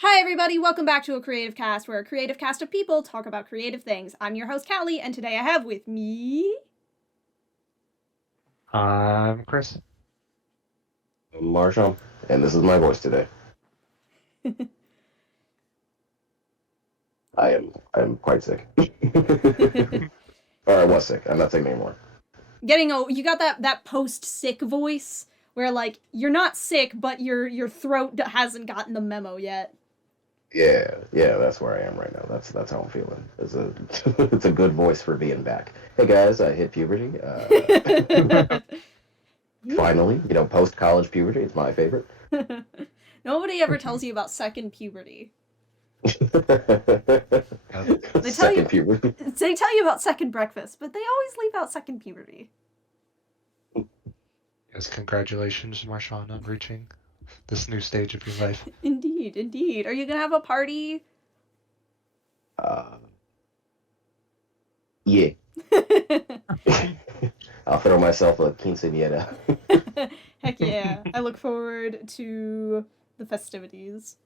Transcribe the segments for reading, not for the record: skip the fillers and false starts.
Hi everybody, welcome back to a Creative Cast, where a creative cast of people talk about creative things. I'm your host, Cali, and today I have with me... I'm Chris. I'm Marshaun, and this is my voice today. I am quite sick. Or I was sick. I'm not sick anymore. You got that post-sick voice, where, like, you're not sick, but your throat hasn't gotten the memo yet. Yeah, that's where I am right now. That's how I'm feeling. It's a good voice for being back. Hey guys, I hit puberty. Finally, post college puberty. It's my favorite. Nobody ever tells you about second puberty. They tell you Second puberty. they tell you about second breakfast, but they always leave out second puberty. Yes, congratulations, Marshaun, on reaching this new stage of your life. Indeed, indeed. Are you gonna have a party? Yeah. I'll throw myself a quinceañera. Heck yeah. I look forward to the festivities.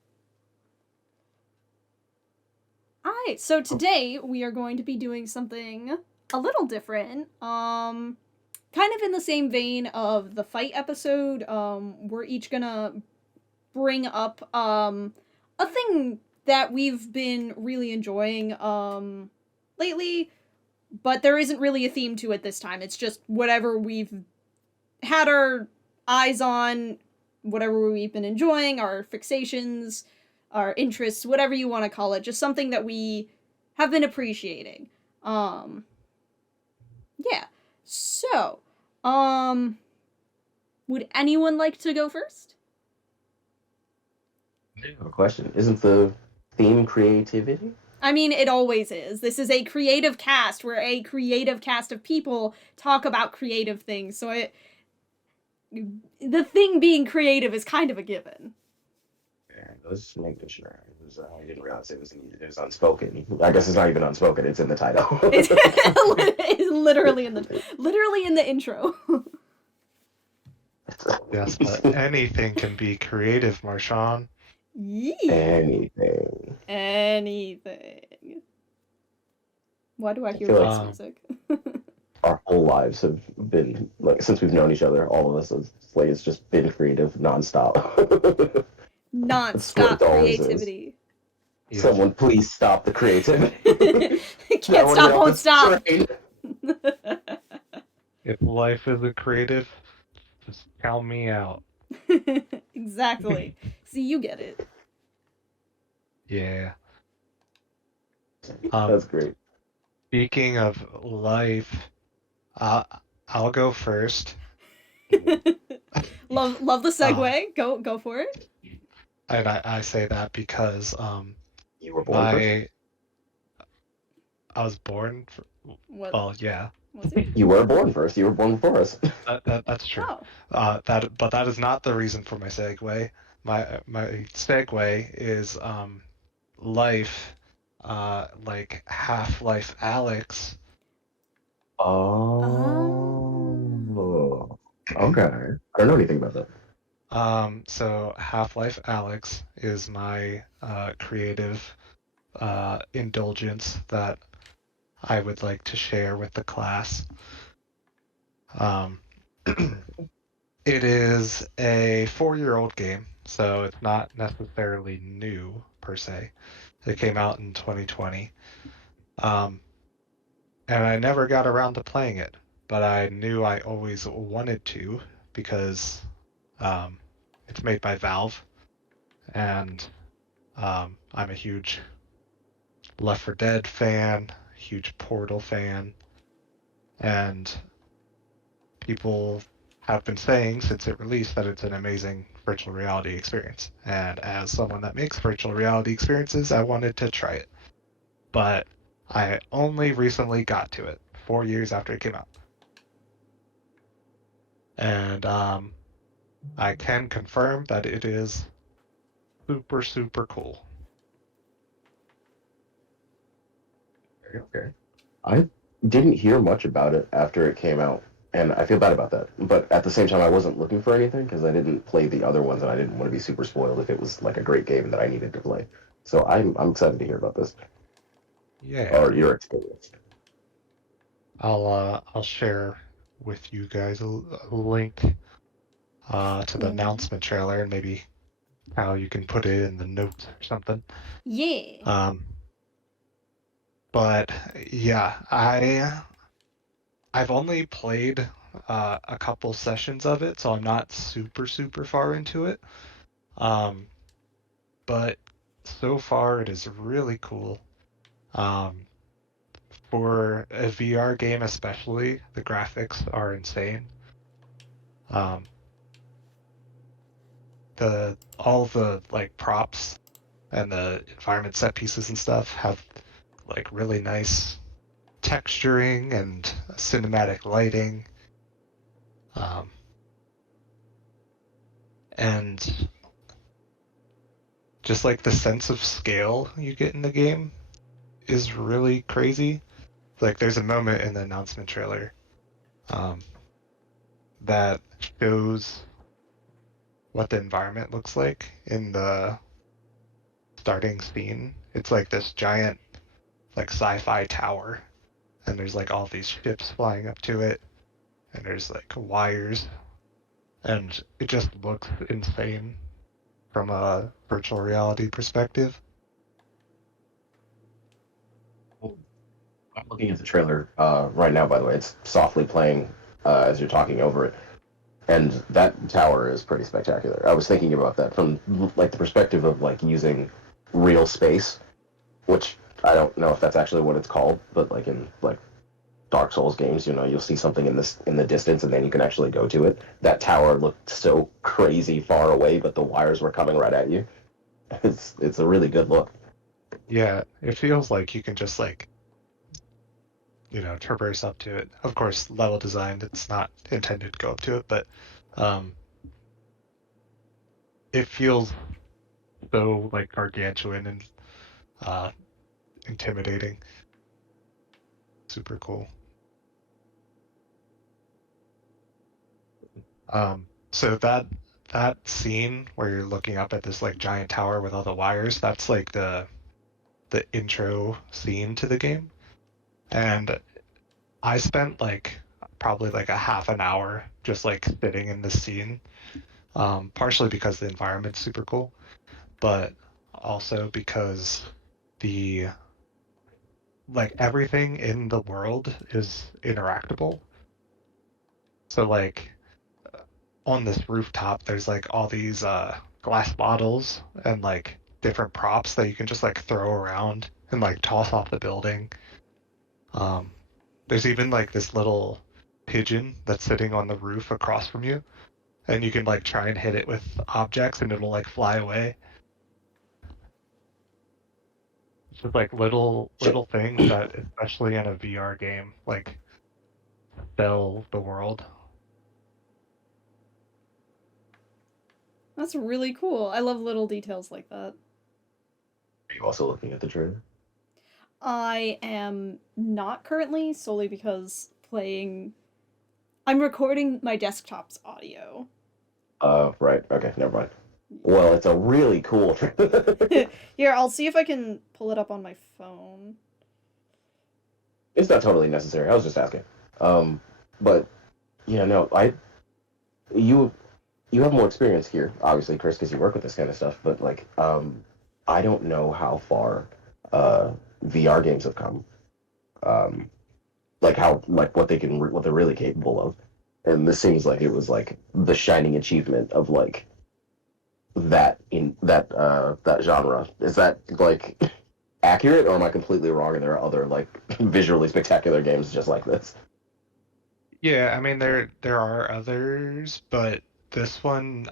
Alright, so today we are going to be doing something a little different. Kind of in the same vein of the fight episode. We're each gonna bring up a thing that we've been really enjoying lately, but there isn't really a theme to it this time. It's just whatever we've had our eyes on, whatever we've been enjoying, our fixations, our interests, whatever you want to call it, just something that we have been appreciating. Yeah. So, would anyone like to go first? I have a question. Isn't the theme creativity? I mean, it always is. This is a creative cast where a creative cast of people talk about creative things. So the thing being creative is kind of a given. Yeah, let's make sure. I didn't realize it was unspoken. I guess it's not even unspoken. It's in the title. It's literally in the intro. Yes, but anything can be creative, Marshaun. Anything. Anything. Why do I hear feel this like- music? Our whole lives have been like since we've known each other. All of us, it's just been creative nonstop. Non-stop creativity. Yes. Someone please stop the creativity. Can't stop, won't stop. If life isn't creative, just count me out. Exactly. See, you get it. Yeah. That's great. Speaking of life, I'll go first. love the segue. Go for it. And I say that because You were born first. I was born. What Well, yeah. was it? You were born first. You were born before us. That's true. Oh. But that is not the reason for my segue. My segue is life, like Half-Life Alyx. Oh. Okay. I don't know anything about that. So Half-Life Alyx is my creative indulgence that I would like to share with the class. It is a 4-year-old game, so it's not necessarily new per se. It came out in 2020. And I never got around to playing it, but I knew I always wanted to because it's made by Valve, and I'm a huge Left 4 Dead fan, huge Portal fan, and people have been saying since it released that it's an amazing virtual reality experience. And as someone that makes virtual reality experiences, I wanted to try it. But I only recently got to it, 4 years after it came out. And I can confirm that it is super, super cool. Okay. I didn't hear much about it after it came out. And I feel bad about that. But at the same time, I wasn't looking for anything because I didn't play the other ones, and I didn't want to be super spoiled if it was like a great game that I needed to play. So I'm excited to hear about this Yeah, or your experience. I'll share with you guys a link to the Cool. announcement trailer and maybe how you can put it in the notes or something. Yeah. Um, but yeah, I've only played a couple sessions of it, so I'm not super far into it. Um, but so far it is really cool. Um, for a VR game especially, the graphics are insane. Um, the all the like props and the environment set pieces and stuff have like really nice texturing and cinematic lighting. Um, and just like the sense of scale you get in the game is really crazy. Like there's a moment in the announcement trailer um, that shows what the environment looks like in the starting scene. It's like this giant like sci-fi tower, and there's like all these ships flying up to it, and there's like wires, and it just looks insane from a virtual reality perspective. I'm looking at the trailer right now. By the way, it's softly playing as you're talking over it, and that tower is pretty spectacular. I was thinking about that from like the perspective of like using real space, which I don't know if that's actually what it's called, but like in like Dark Souls games, you know, you'll see something in the distance, and then you can actually go to it. That tower looked so crazy far away, but the wires were coming right at you. It's a really good look. Yeah, it feels like you can just like traverse up to it. Of course, level designed, it's not intended to go up to it, but um, it feels so like gargantuan and uh, intimidating. Super cool. So that scene where you're looking up at this like giant tower with all the wires, that's like the intro scene to the game. And I spent like probably like a half an hour just like sitting in the scene. Partially because the environment's super cool, but also because the like everything in the world is interactable. So like on this rooftop, there's like all these glass bottles and like different props that you can just like throw around and like toss off the building. Um, there's even like this little pigeon that's sitting on the roof across from you, and you can like try and hit it with objects and it'll like fly away. It's just like little things that, especially in a VR game, like sell the world. That's really cool. I love little details like that. Are you also looking at the trailer? I am not currently, solely because I'm recording my desktop's audio. Right. Okay, never mind. Well, it's a really cool trailer. Here, I'll see if I can pull it up on my phone. It's not totally necessary. I was just asking. Um, but yeah, no, you you have more experience here, obviously, Chris, because you work with this kind of stuff. But like, I don't know how far VR games have come. Um, like how like what they're really capable of. And this seems like it was like the shining achievement of like that genre. Is that like accurate, or am I completely wrong? And there are other like visually spectacular games just like this. Yeah, I mean there are others, but this one,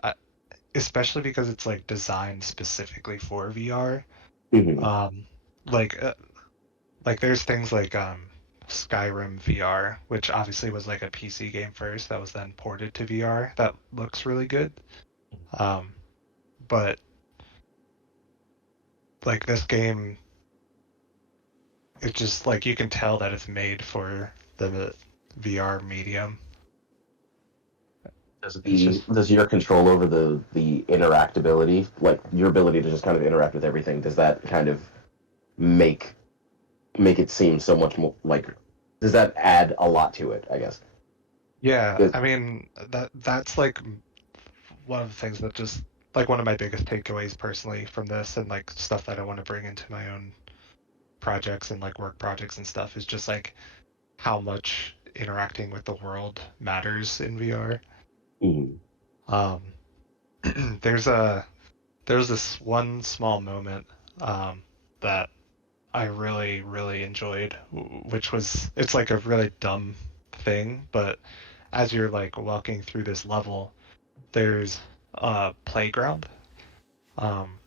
especially because it's like designed specifically for VR. Mm-hmm. Um, like like there's things like Skyrim VR, which obviously was like a PC game first, that was then ported to VR. That looks really good. Um, but like this game, it's just like you can tell that it's made for the VR medium. Does your control over the interactability, like your ability to just kind of interact with everything, does that kind of make it seem so much more like? Does that add a lot to it? I guess. Yeah, Is- I mean that's like one of the things that just like one of my biggest takeaways personally from this and like stuff that I want to bring into my own projects and like work projects and stuff is just like how much interacting with the world matters in VR. Mhm. Um, there's this one small moment um, that I really really enjoyed, which was it's like a really dumb thing, but as you're like walking through this level, there's a playground, um,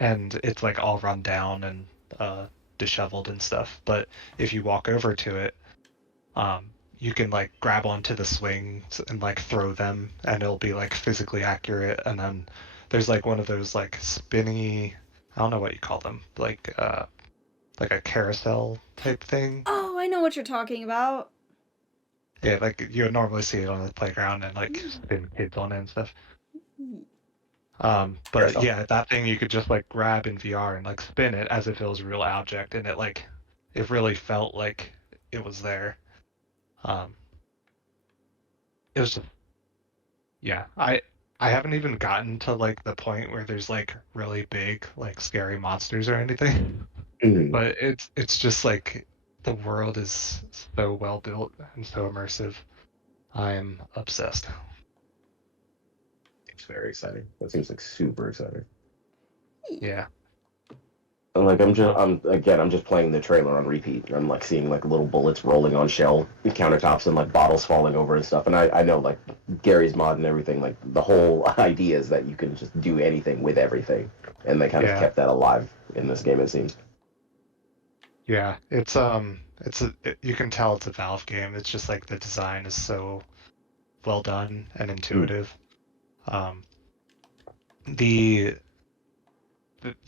and it's like all run down and disheveled and stuff. But if you walk over to it, you can like grab onto the swings and like throw them, and it'll be like physically accurate. And then there's like one of those like spinny, I don't know what you call them, like a carousel type thing. Oh, I know what you're talking about. Yeah, like you would normally see it on the playground and like spin kids on it and stuff. But Carousel. yeah, that thing you could just like grab in VR and like spin it as if it was a real object, and it really felt like it was there. Um, it was just yeah, I haven't even gotten to like the point where there's like really big like scary monsters or anything, Mhm. but it's just like the world is so well built and so immersive. I'm obsessed. It's very exciting. That seems like super exciting. Yeah. And like Uh, I'm just playing the trailer on repeat. I'm like seeing like little bullets rolling on shell countertops and like bottles falling over and stuff. And I know like Gary's mod and everything. Like the whole idea is that you can just do anything with everything, and they kind of yeah. kept that alive in this game. It seems. Yeah. You can tell it's a Valve game. It's just like the design is so well done and Mm. intuitive. Um, the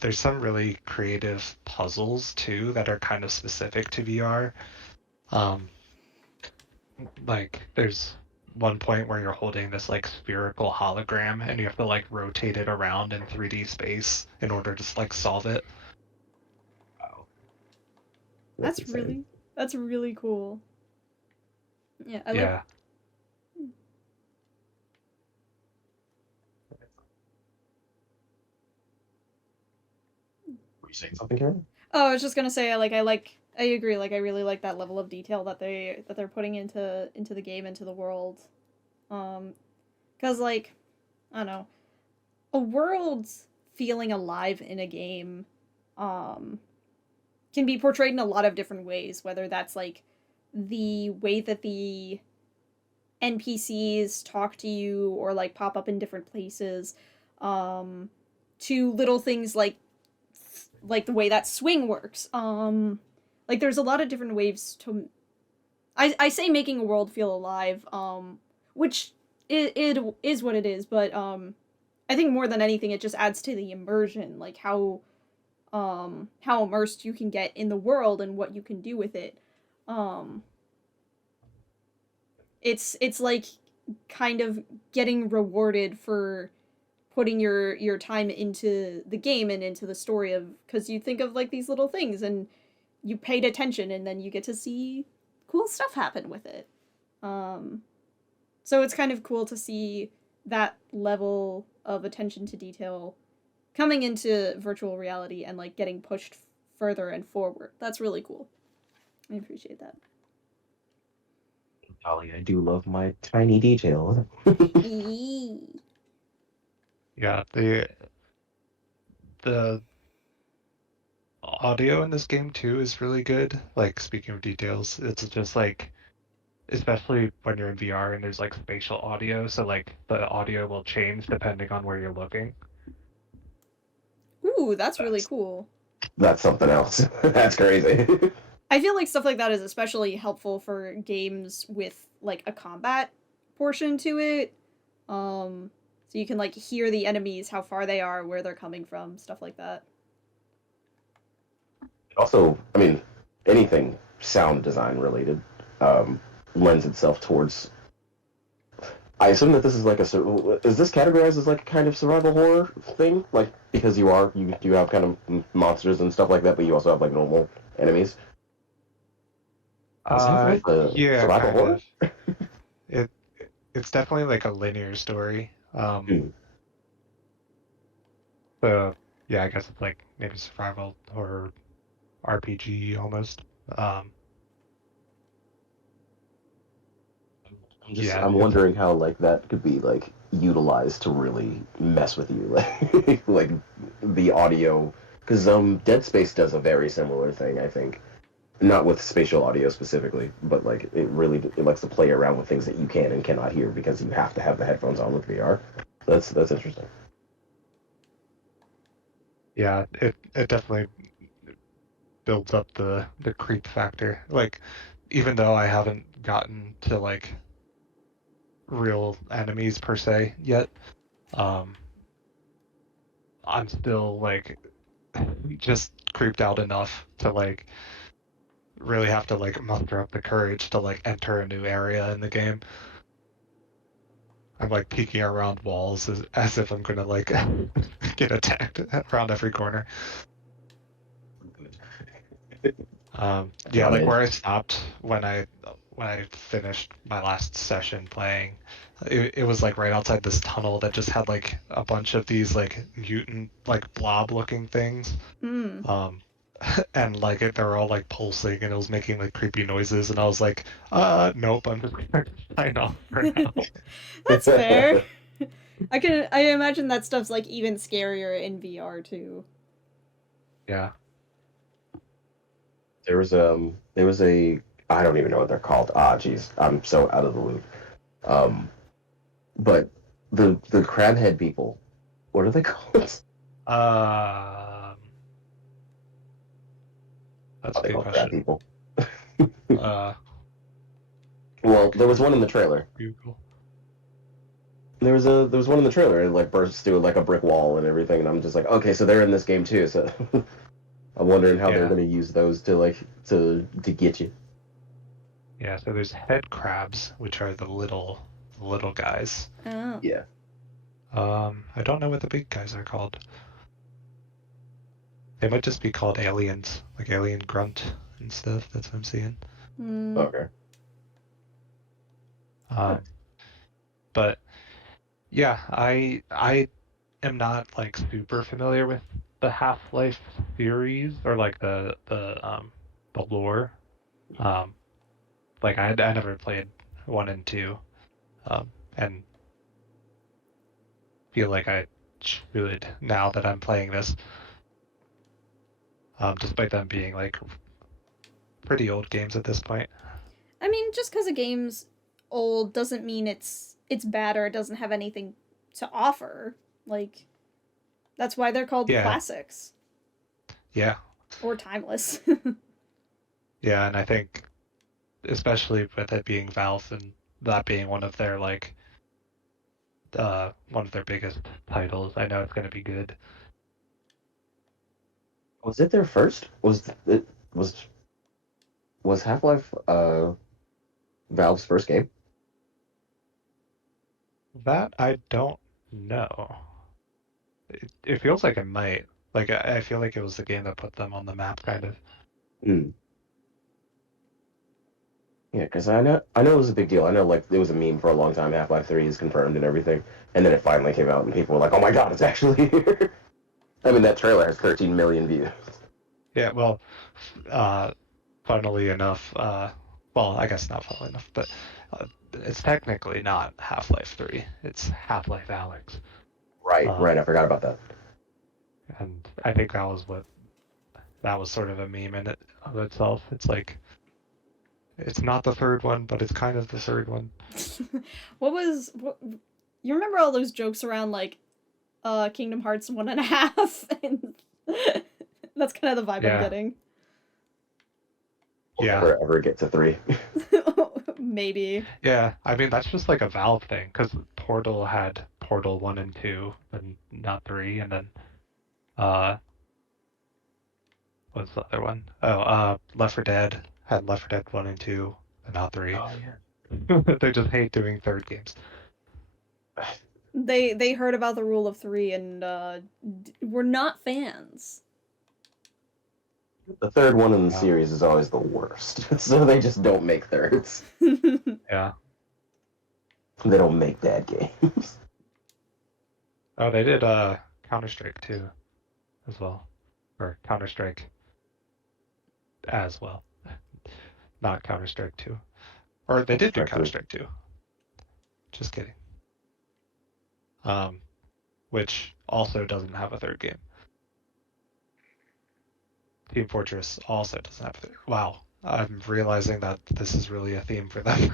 there's some really creative puzzles too that are kind of specific to VR. Um, like there's one point where you're holding this like spherical hologram and you have to like rotate it around in 3D space in order to like solve it. Wow, that's That's insane. really that's really cool. Yeah, I like. Yeah. Were you saying something, Karen? Oh, I was just gonna say I agree. Like I really like that level of detail that they're putting into the game, into the world. Cause like I don't know, a world feeling alive in a game, um, can be portrayed in a lot of different ways. Whether that's like the way that the NPCs talk to you or like pop up in different places, um, to little things like the way that swing works. Like there's a lot of different ways to. I say making a world feel alive, which it is what it is, but I think more than anything, it just adds to the immersion, like how immersed you can get in the world and what you can do with it. Um, it's like kind of getting rewarded for putting your time into the game and into the story of because you think of like these little things and you paid attention and then you get to see cool stuff happen with it. Um, so it's kind of cool to see that level of attention to detail coming into virtual reality and like getting pushed further and forward. That's really cool. I appreciate that. Golly, I do love my tiny detail. Yeah. The audio in this game too is really good. Like speaking of details, it's just like especially when you're in VR and there's like spatial audio, so like the audio will change depending on where you're looking. Ooh, that's really That's cool. that's something else. That's crazy. I feel like stuff like that is especially helpful for games with like a combat portion to it. So you can like hear the enemies, how far they are, where they're coming from, stuff like that. Also, I mean, anything sound design related um, lends itself towards I assume that this is like is this categorized as like a kind of survival horror thing? Like, because you have kind of monsters and stuff like that, but you also have like normal enemies. Is that like a Yeah, survival kind horror? of. It it's definitely like a linear story. Hmm. So yeah, I guess it's like maybe survival or RPG almost. Um, yeah, I'm it's wondering how like that could be like utilized to really mess with you, like like the audio, because Dead Space does a very similar thing, I think. Not with spatial audio specifically, but like it likes to play around with things that you can and cannot hear because you have to have the headphones on with VR. That's interesting. yeah, it definitely builds up the creep factor. Like even though I haven't gotten to like real enemies per se yet, um, I'm still like just creeped out enough to like really have to like muster up the courage to like enter a new area in the game. I'm like peeking around walls as if I'm gonna like get attacked around every corner. Yeah, On like edge. where I stopped when I finished my last session playing, it was like right outside this tunnel that just had like a bunch of these like mutant like blob looking things. Mm. Um, and like they were all like pulsing and it was making like creepy noises and I was like, nope, I'm just gonna sign off for now. That's fair. I imagine that stuff's like even scarier in VR too. Yeah. There was a I don't even know what they're called. Ah, jeez, I'm so out of the loop. Um, but the crabhead people, what are they called? Um, that's Are a they good called crab question. people? Uh, Well, there was one in the trailer. Google. There was one in the trailer. It like bursts through like a brick wall and everything, and I'm just like, okay, so they're in this game too. So I'm wondering how they're Yeah. going to use those to like to get you. Yeah, so there's head crabs, which are the little guys. Oh. Yeah. I don't know what the big guys are called. They might just be called aliens, like alien grunt and stuff. That's what I'm seeing. Mm. Okay. Um, but yeah, I am not like super familiar with the Half-Life series or like the lore. Um, like I never played one and two, and feel like I should now that I'm playing this, despite them being like pretty old games at this point. I mean, just because a game's old doesn't mean it's bad or it doesn't have anything to offer. Like that's why they're called Yeah, classics yeah, or timeless. yeah, and I think especially with it being Valve and that being one of their biggest titles, I know it's going to be good. Was it their first? Was was Half Life Valve's first game? That I don't know. It feels like it might. Like I feel like it was the game that put them on the map, kind of. Hmm. Yeah, because I know it was a big deal. I know like it was a meme for a long time. Half Life 3 is confirmed and everything, and then it finally came out, and people were like, "Oh my god, it's actually here!" I mean, that trailer has 13 million views. Yeah, well, uh, funnily enough, well, I guess not funnily enough, but it's technically not Half-Life 3. It's Half-Life Alyx. Right, Um, right. I forgot about that. and I think that was sort of a meme in it of itself. It's like it's not the third one, but it's kind of the third one. what you remember all those jokes around like Kingdom Hearts 1.5 and that's kind of the vibe I'm Yeah, getting. We'll yeah, never ever get to 3. Maybe. yeah. I mean, that's just like a Valve thing because Portal had Portal 1 and 2, and not 3, and then uh, what's the other one? Oh, Left 4 Dead had Left 4 Dead 1 and 2, and not 3. Oh yeah. They just hate doing third games. They heard about the rule of 3 and were not fans. The third one in the Wow. series is always the worst, so they just don't make thirds. Yeah. They don't make bad games. Oh, they did Counter-Strike 2 as well. Or Counter-Strike as well. Not Counter-Strike 2. Or they did do Counter-Strike 2. Just kidding. Which also doesn't have a third game. Team Fortress also doesn't have a third. Wow. I'm realizing that this is really a theme for them.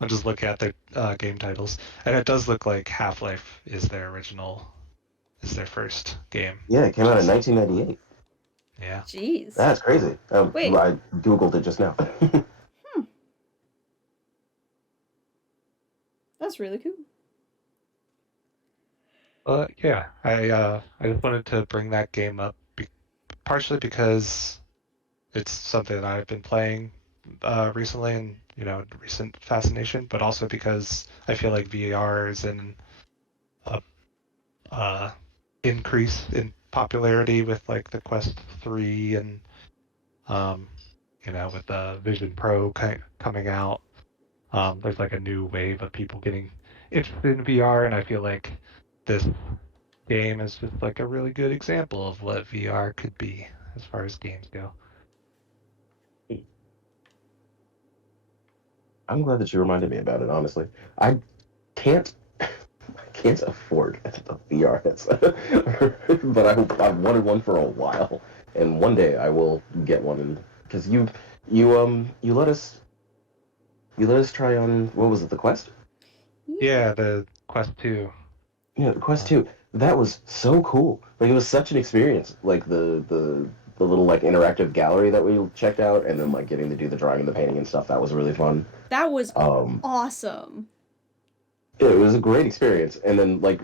I'm just looking at their game titles. And it does look like Half-Life is their first game. Yeah, it came out in 1998. Yeah. Jeez. That's crazy. Wait. I googled it just now. That's really cool. Yeah, I just wanted to bring that game up, partially because it's something that I've been playing recently, and recent fascination, but also because I feel like VR is in a increase in popularity with like the Quest 3 and with the Vision Pro coming out. There's like a new wave of people getting interested in VR, and I feel like this game is just like a really good example of what VR could be as far as games go. I'm glad that you reminded me about it, honestly. I can't afford a VR headset, but I've wanted one for a while, and one day I will get one. Because you let us try on, what was it, the Quest? Yeah, the Quest 2. Yeah, the Quest 2. That was so cool. Like, it was such an experience. Like the little like interactive gallery that we checked out, and then like getting to do the drawing and the painting and stuff. That was really fun. That was awesome. It was a great experience. And then like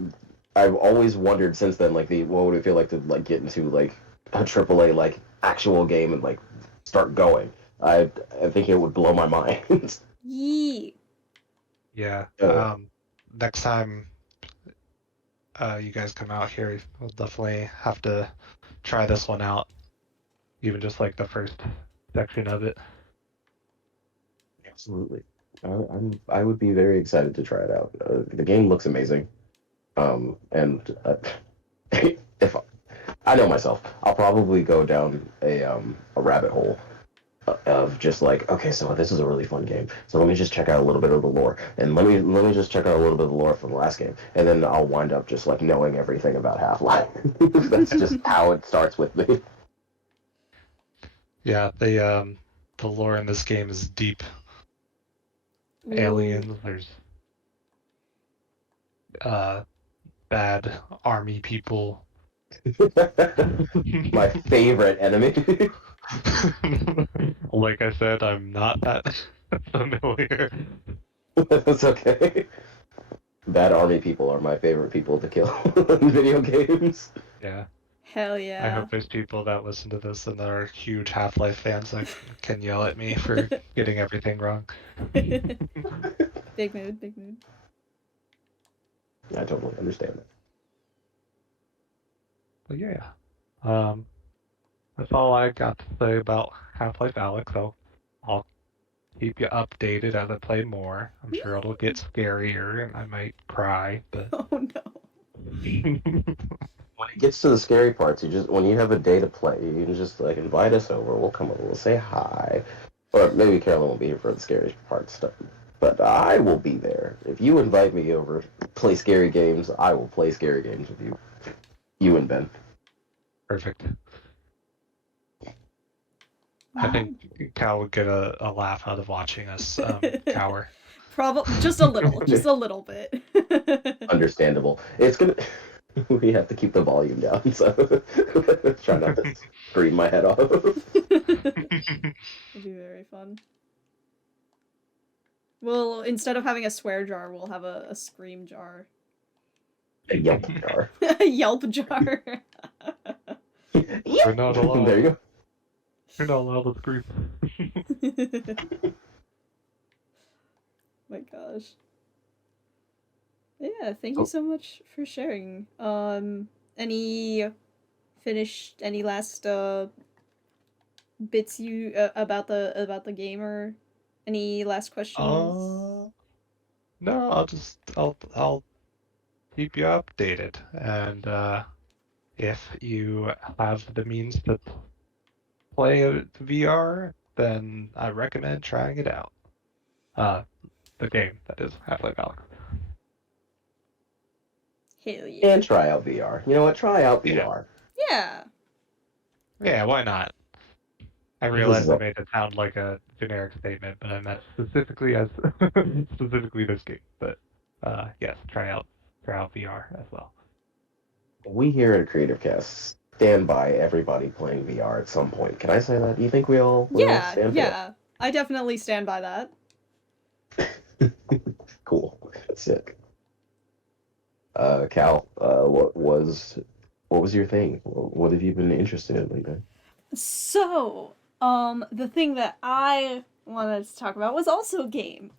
I've always wondered since then, like what would it feel like to like get into like a AAA like actual game and like start going. I think it would blow my mind. Yee. Yeah. Next time you guys come out here, we'll definitely have to try this one out. Even just like the first section of it. Absolutely. I would be very excited to try it out. The game looks amazing. And if I know myself, I'll probably go down a rabbit hole of just like, okay, so this is a really fun game. So let me just check out a little bit of the lore, and let me just check out a little bit of the lore from the last game, and then I'll wind up just like knowing everything about Half-Life. That's just how it starts with me. Yeah, the lore in this game is deep. Ooh. Aliens, there's bad army people. My favorite enemy. Like I said, I'm not that familiar. That's okay. Bad army people are my favorite people to kill in video games. Yeah. Hell yeah. I hope there's people that listen to this and are huge Half-Life fans that can yell at me for getting everything wrong. Big mood, big mood. I totally understand that. But yeah. That's all I got to say about Half-Life Alyx. I'll keep you updated as I play more. I'm sure it'll get scarier and I might cry, but Oh no. When it gets to the scary parts, when you have a day to play, you can just like invite us over. We'll come over. We'll say hi. Or maybe Carolyn won't be here for the scary part stuff, but I will be there. If you invite me over, play scary games. I will play scary games with you. You and Ben. Perfect. I think Cal would get a laugh out of watching us cower. Probably just a little bit. Understandable. It's gonna. We have to keep the volume down, so try not to scream my head off. It'd be very fun. Well, instead of having a swear jar, we'll have a scream jar. A yelp jar. A yelp jar. We're not allowed. There you go. You're not allowed to scream. My gosh. Yeah, thank you so much for sharing. Any last bits you about the game, or any last questions? No, I'll keep you updated, and if you have the means to play a VR, then I recommend trying it out. The game, that is, Half-Life Alyx. Hell yeah. And try out VR. You know what? Try out Yeah. VR. Yeah. Yeah, why not? I This realized is I a, made it sound like a generic statement, but I meant specifically as specifically this game. But yes, try out VR as well. we here at Creative Cast stand by everybody playing VR at some point. Can I say that? Do you think we all will Yeah, stand for yeah. I definitely stand by that. that? Cool. That's sick. Cal, what was your thing? What have you been interested in lately? So, the thing that I wanted to talk about was also a game.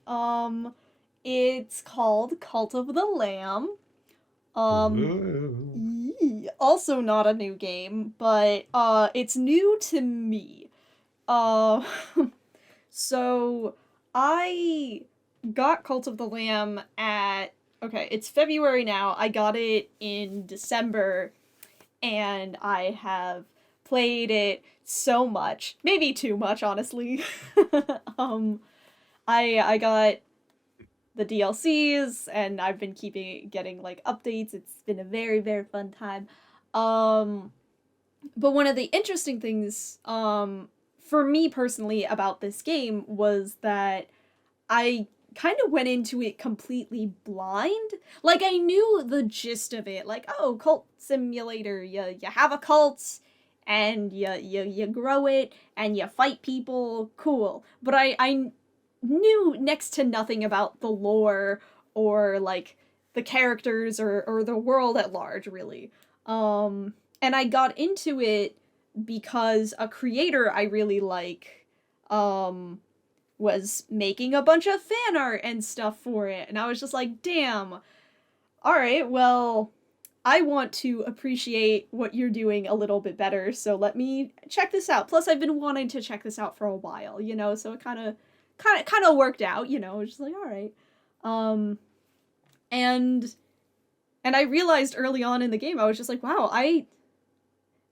It's called Cult of the Lamb. Ooh. Also not a new game, but it's new to me. Uh, so I got Cult of the Lamb at, okay, it's February now. I got it in December, and I have played it so much, maybe too much, honestly. um, I got the DLCs, and I've been getting like updates. It's been a very very fun time. Um, but one of the interesting things, for me personally about this game was that I kind of went into it completely blind. Like, I knew the gist of it. Like, oh, cult simulator. You have a cult, and you grow it, and you fight people. Cool. But I knew next to nothing about the lore, or like the characters, or the world at large, really. And I got into it because a creator I really like was making a bunch of fan art and stuff for it. And I was just like, damn, all right, well, I want to appreciate what you're doing a little bit better, so let me check this out. Plus, I've been wanting to check this out for a while, so it kind of worked out, just like, all right. Um, and I realized early on in the game, I was just like, wow, I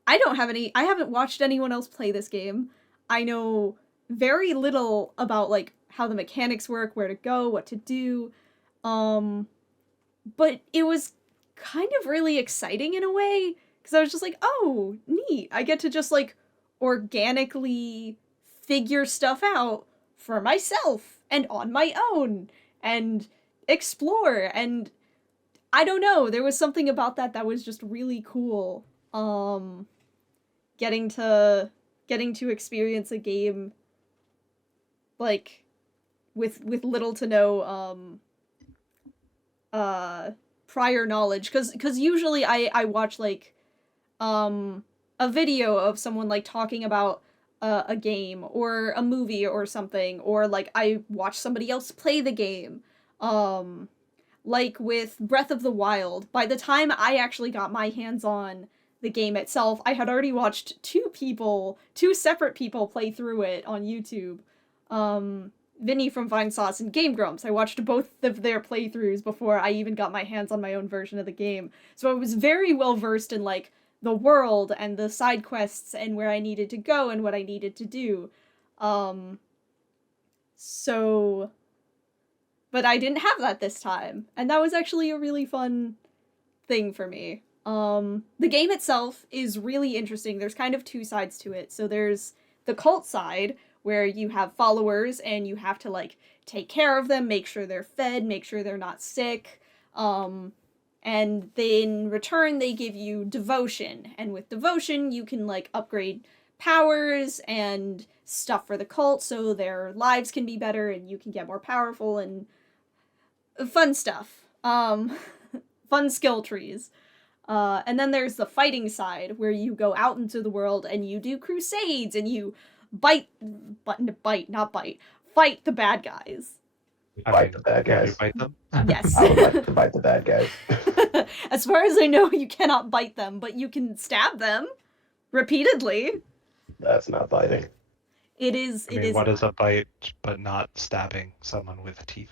haven't watched anyone else play this game. I know very little about like how the mechanics work, where to go, what to do. Um, but it was kind of really exciting in a way, because I was just like, oh, neat. I get to just like organically figure stuff out for myself and on my own and explore, and I don't know, there was something about that was just really cool. Getting to experience a game like with little to no prior knowledge, because usually I watch like a video of someone like talking about a game or a movie or something, or like I watch somebody else play the game. Like with Breath of the Wild, by the time I actually got my hands on the game itself, I had already watched two separate people play through it on YouTube. Vinny from Vine Sauce and Game Grumps. I watched both of their playthroughs before I even got my hands on my own version of the game. So I was very well versed in like the world and the side quests and where I needed to go and what I needed to do. So but I didn't have that this time, and that was actually a really fun thing for me. The game itself is really interesting. There's kind of two sides to it. So there's the cult side, where you have followers and you have to like take care of them, make sure they're fed, make sure they're not sick. And in return they give you devotion, and with devotion you can like upgrade powers and stuff for the cult so their lives can be better and you can get more powerful and fun stuff. Fun skill trees. And then there's the fighting side, where you go out into the world and you do crusades and you fight the bad guys. Bite the bad can you guys. bite them? Yes. I would like to bite the bad guys. As far as I know, you cannot bite them, but you can stab them repeatedly. That's not biting. It is. I It mean, is. what is a bite but not stabbing someone with teeth?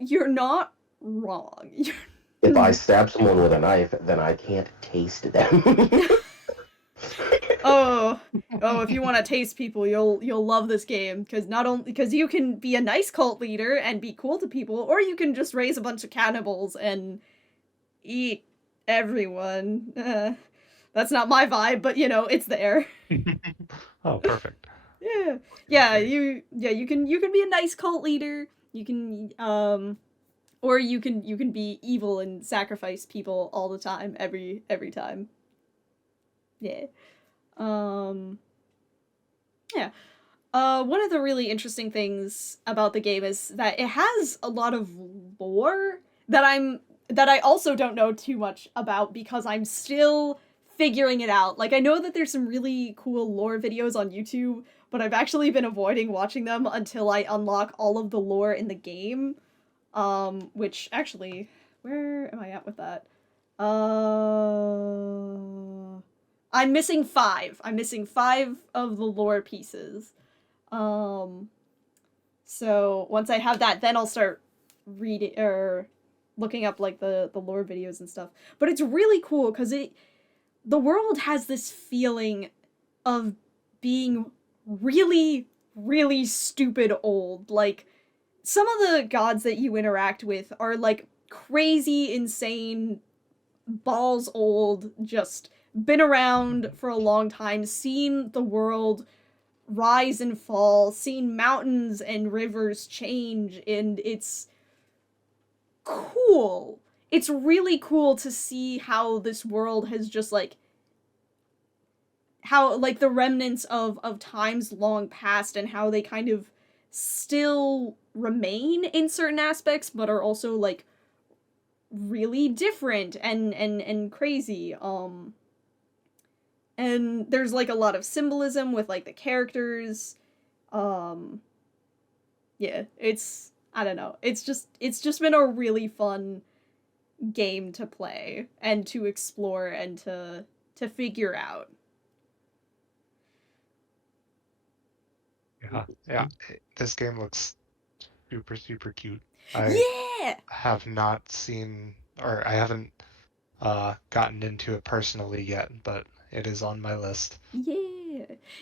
You're not wrong. If I stab someone with a knife, then I can't taste them. Oh, if you want to taste people, you'll love this game because not only because you can be a nice cult leader and be cool to people, or you can just raise a bunch of cannibals and eat everyone. That's not my vibe, but it's there. Oh, perfect. Yeah. You can be a nice cult leader. You can or you can be evil and sacrifice people all the time, every time. Yeah. Yeah. One of the really interesting things about the game is that it has a lot of lore that I also don't know too much about because I'm still figuring it out. Like I know that there's some really cool lore videos on YouTube, but I've actually been avoiding watching them until I unlock all of the lore in the game. Which actually, where am I at with that? I'm missing 5. I'm missing 5 of the lore pieces. So once I have that, then I'll start reading or looking up like the lore videos and stuff. But it's really cool because the world has this feeling of being really, really stupid old. Like some of the gods that you interact with are like crazy, insane, balls old, just been around for a long time, seen the world rise and fall, seen mountains and rivers change, and it's cool. It's really cool to see how this world has just like how like the remnants of times long past and how they kind of still remain in certain aspects but are also like really different and crazy. And there's like a lot of symbolism with like the characters. Yeah, I don't know. It's just been a really fun game to play and to explore and to figure out. Yeah. This game looks super, super cute. Yeah! Have not seen, or I haven't gotten into it personally yet, but it is on my list.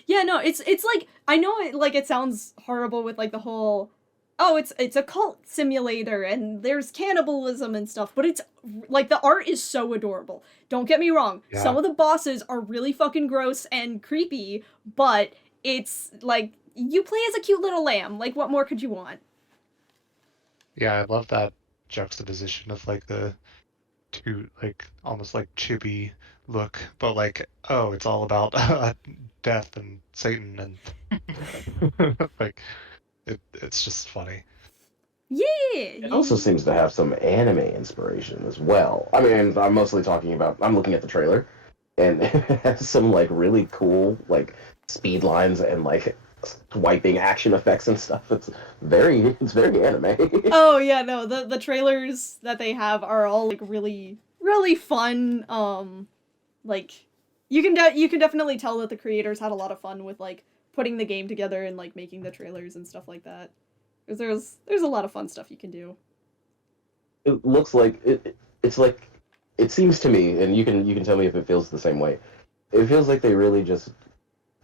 Yeah, no, it's like I know it sounds horrible with like the whole it's a cult simulator and there's cannibalism and stuff, but it's like the art is so adorable. Don't get me wrong. Yeah. Some of the bosses are really fucking gross and creepy, but it's like you play as a cute little lamb. Like what more could you want? Yeah, I love that juxtaposition of like the two like almost like chibi look, but like it's all about death and Satan and like it's just funny. Yeah. It also seems to have some anime inspiration as well. I mean, I'm mostly talking about. I'm looking at the trailer, and it has some like really cool like speed lines and like swiping action effects and stuff. It's very anime. Oh yeah, no, the trailers that they have are all like really really fun. Like you can definitely tell that the creators had a lot of fun with like putting the game together and like making the trailers and stuff like that. Because there's a lot of fun stuff you can do. It looks like it's like it seems to me, and you can tell me if it feels the same way. It feels like they really just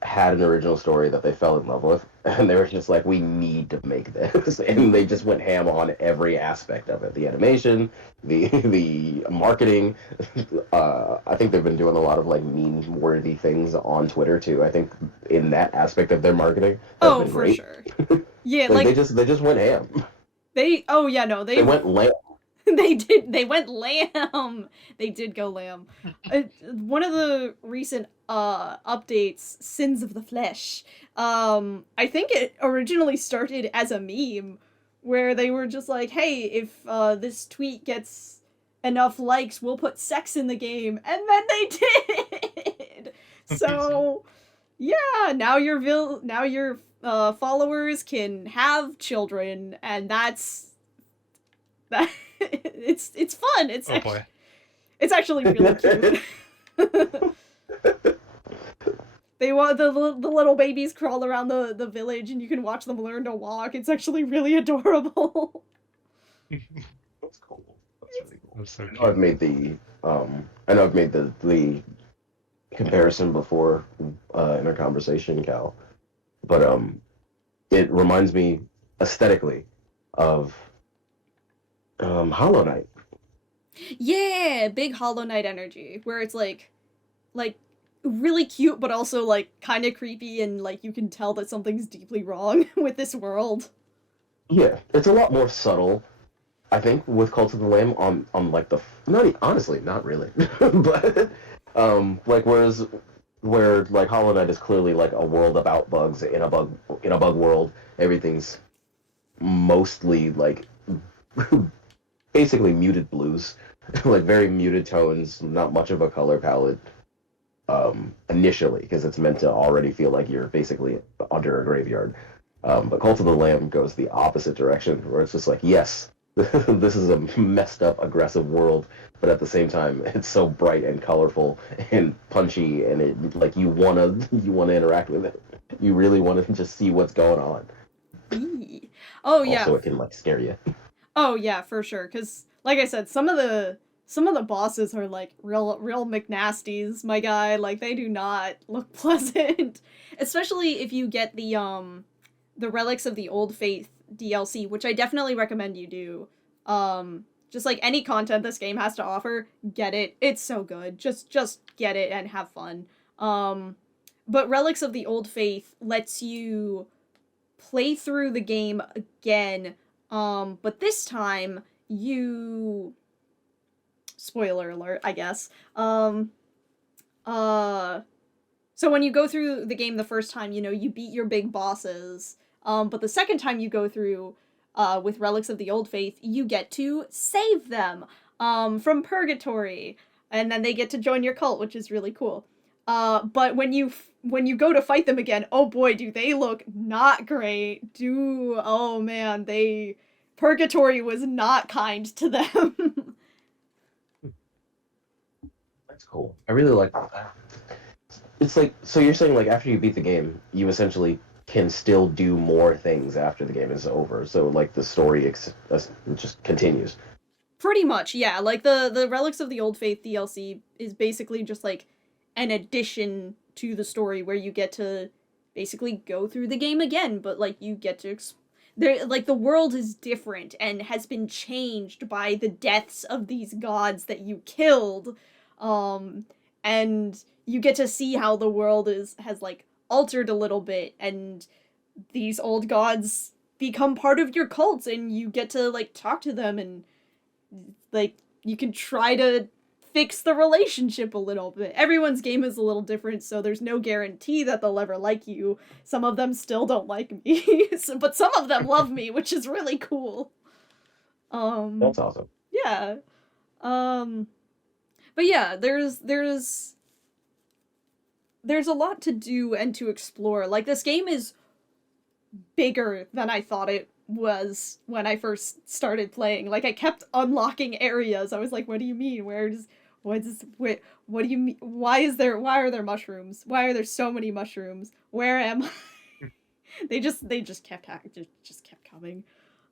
had an original story that they fell in love with, and they were just like, we need to make this, and they just went ham on every aspect of it: the animation, the marketing. I think they've been doing a lot of like meme-worthy things on Twitter too. I think in that aspect of their marketing, has been For great. sure. Yeah, like they just went ham. They went lamb. They went lamb. They did go lamb. One of the recent updates, Sins of the Flesh. I think it originally started as a meme where they were just like, "Hey, if this tweet gets enough likes, we'll put sex in the game." And then they did. So, yeah, now your followers can have children, and that's That it's fun. Oh boy. It's actually really cute. They want the little babies crawl around the village, and you can watch them learn to walk. It's actually really adorable. That's cool. That's really cool. That's so I cute. know I've made the comparison before in our conversation, Cal, but it reminds me aesthetically of Hollow Knight. Yeah, big Hollow Knight energy, where it's like really cute, but also like kind of creepy, and like you can tell that something's deeply wrong with this world. Yeah, it's a lot more subtle, I think, with Cult of the Lamb on like the honestly, not really, but like where like Hollow Knight is clearly like a world about bugs in a bug world. Everything's mostly like basically muted blues, like very muted tones, not much of a color palette. Initially, because it's meant to already feel like you're basically under a graveyard. But Cult of the Lamb goes the opposite direction, where it's just like, yes, this is a messed up, aggressive world, but at the same time, it's so bright and colorful and punchy, and it like you wanna interact with it. You really want to just see what's going on. Eee. Oh yeah. Also, it can like scare you. Oh yeah, for sure. Because like I said, some of the bosses are like real McNasties, my guy. Like they do not look pleasant, especially if you get the Relics of the Old Faith DLC, which I definitely recommend you do. Just like any content this game has to offer, get it. It's so good. Just get it and have fun. But Relics of the Old Faith lets you play through the game again. But this time you spoiler alert, I guess. So when you go through the game the first time, you beat your big bosses. But the second time you go through with Relics of the Old Faith, you get to save them from purgatory, and then they get to join your cult, which is really cool. But when you go to fight them again, oh boy, do they look not great. Oh man, purgatory was not kind to them. That's cool. I really like that. It's like, so you're saying like after you beat the game, you essentially can still do more things after the game is over. So like the story just continues. Pretty much, yeah. Like the Relics of the Old Faith DLC is basically just like an addition to the story where you get to basically go through the game again, but like you get to there, like the world is different and has been changed by the deaths of these gods that you killed. And you get to see how the world has like altered a little bit, and these old gods become part of your cult, and you get to like talk to them, and like you can try to fix the relationship a little bit. Everyone's game is a little different, so there's no guarantee that they'll ever like you. Some of them still don't like me, but some of them love me, which is really cool. That's awesome. Yeah. But yeah, there's a lot to do and to explore. Like this game is bigger than I thought it was when I first started playing. Like I kept unlocking areas. I was like, what do you mean? What do you mean? Why are there mushrooms? Why are there so many mushrooms? Where am I? they just kept kept coming.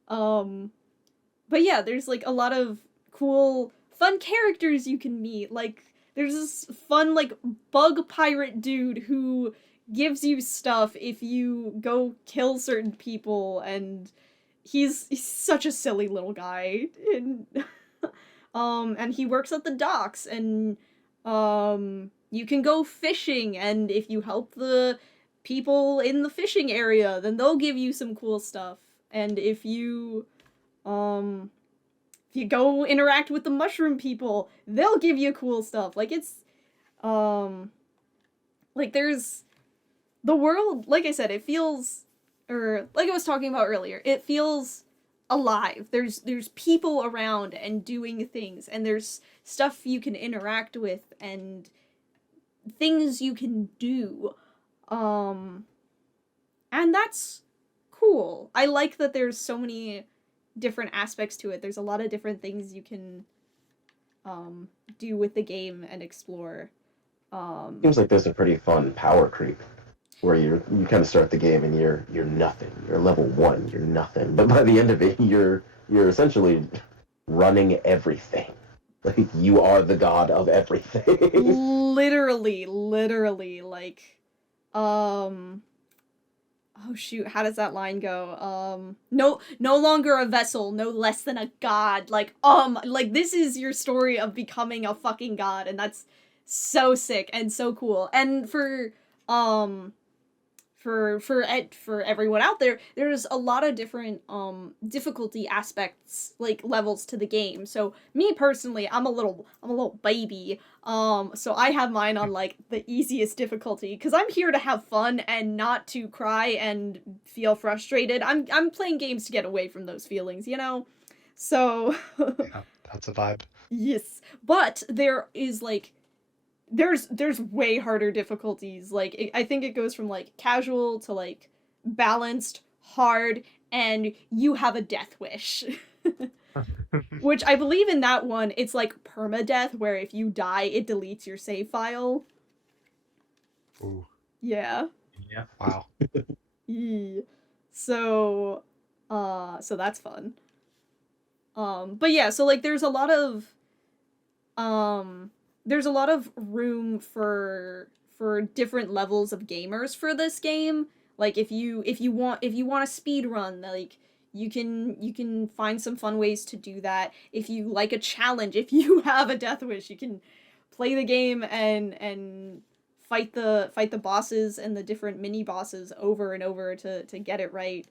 But yeah, there's like a lot of cool fun characters you can meet. Like there's this fun like bug pirate dude who gives you stuff if you go kill certain people, and he's such a silly little guy. And he works at the docks, and you can go fishing, and if you help the people in the fishing area, then they'll give you some cool stuff. And if you go interact with the mushroom people, they'll give you cool stuff. Like it's like there's the world, like I said, it feels, or like I was talking about earlier, it feels alive. There's people around and doing things, and there's stuff you can interact with and things you can do. And that's cool. I like that there's so many different aspects to it. There's a lot of different things you can do with the game and explore. Seems like there's a pretty fun power creep where you kind of start the game and you're nothing. You're level 1, you're nothing. But by the end of it, you're essentially running everything. Like you are the god of everything. literally, like, oh shoot, how does that line go? No longer a vessel, no less than a god. Like this is your story of becoming a fucking god, and that's so sick and so cool. And for everyone out there, there's a lot of different difficulty aspects, like levels to the game. So me personally, I'm a little baby. So I have mine on like the easiest difficulty because I'm here to have fun and not to cry and feel frustrated. I'm playing games to get away from those feelings, you know? So Yeah, that's a vibe. yes. But there is like there's way harder difficulties. Like I think it goes from like casual to like balanced, hard, and you have a death wish. Which I believe in that one, it's like permadeath, where if you die, it deletes your save file. Ooh, Yeah. Yeah. wow. Yeah. So that's fun. But yeah, so like there's a lot of room for different levels of gamers for this game. Like if you want a speed run, like you can find some fun ways to do that. If you like a challenge, if you have a death wish, you can play the game and fight the bosses and the different mini bosses over and over to get it right.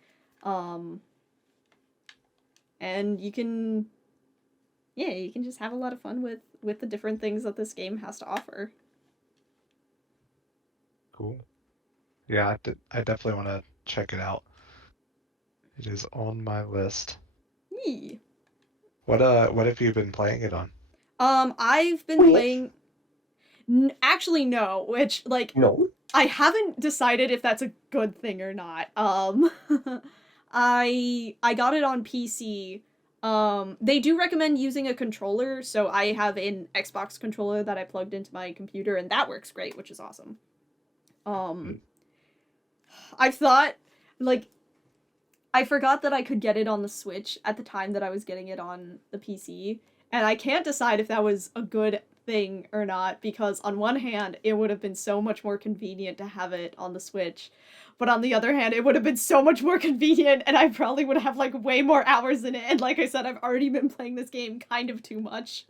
And you can just have a lot of fun with the different things that this game has to offer. Cool. Yeah, I definitely want to check it out. It is on my list. Yee. What have you been playing it on? I've been playing. Actually, no. Which like No. I haven't decided if that's a good thing or not. I got it on PC. They do recommend using a controller, so I have an Xbox controller that I plugged into my computer, and that works great, which is awesome. I thought, like, I forgot that I could get it on the Switch at the time that I was getting it on the PC, and I can't decide if that was a good thing or not, because on one hand, it would have been so much more convenient to have it on the Switch, but on the other hand, it would have been so much more convenient, and I probably would have, like, way more hours in it, and like I said, I've already been playing this game kind of too much.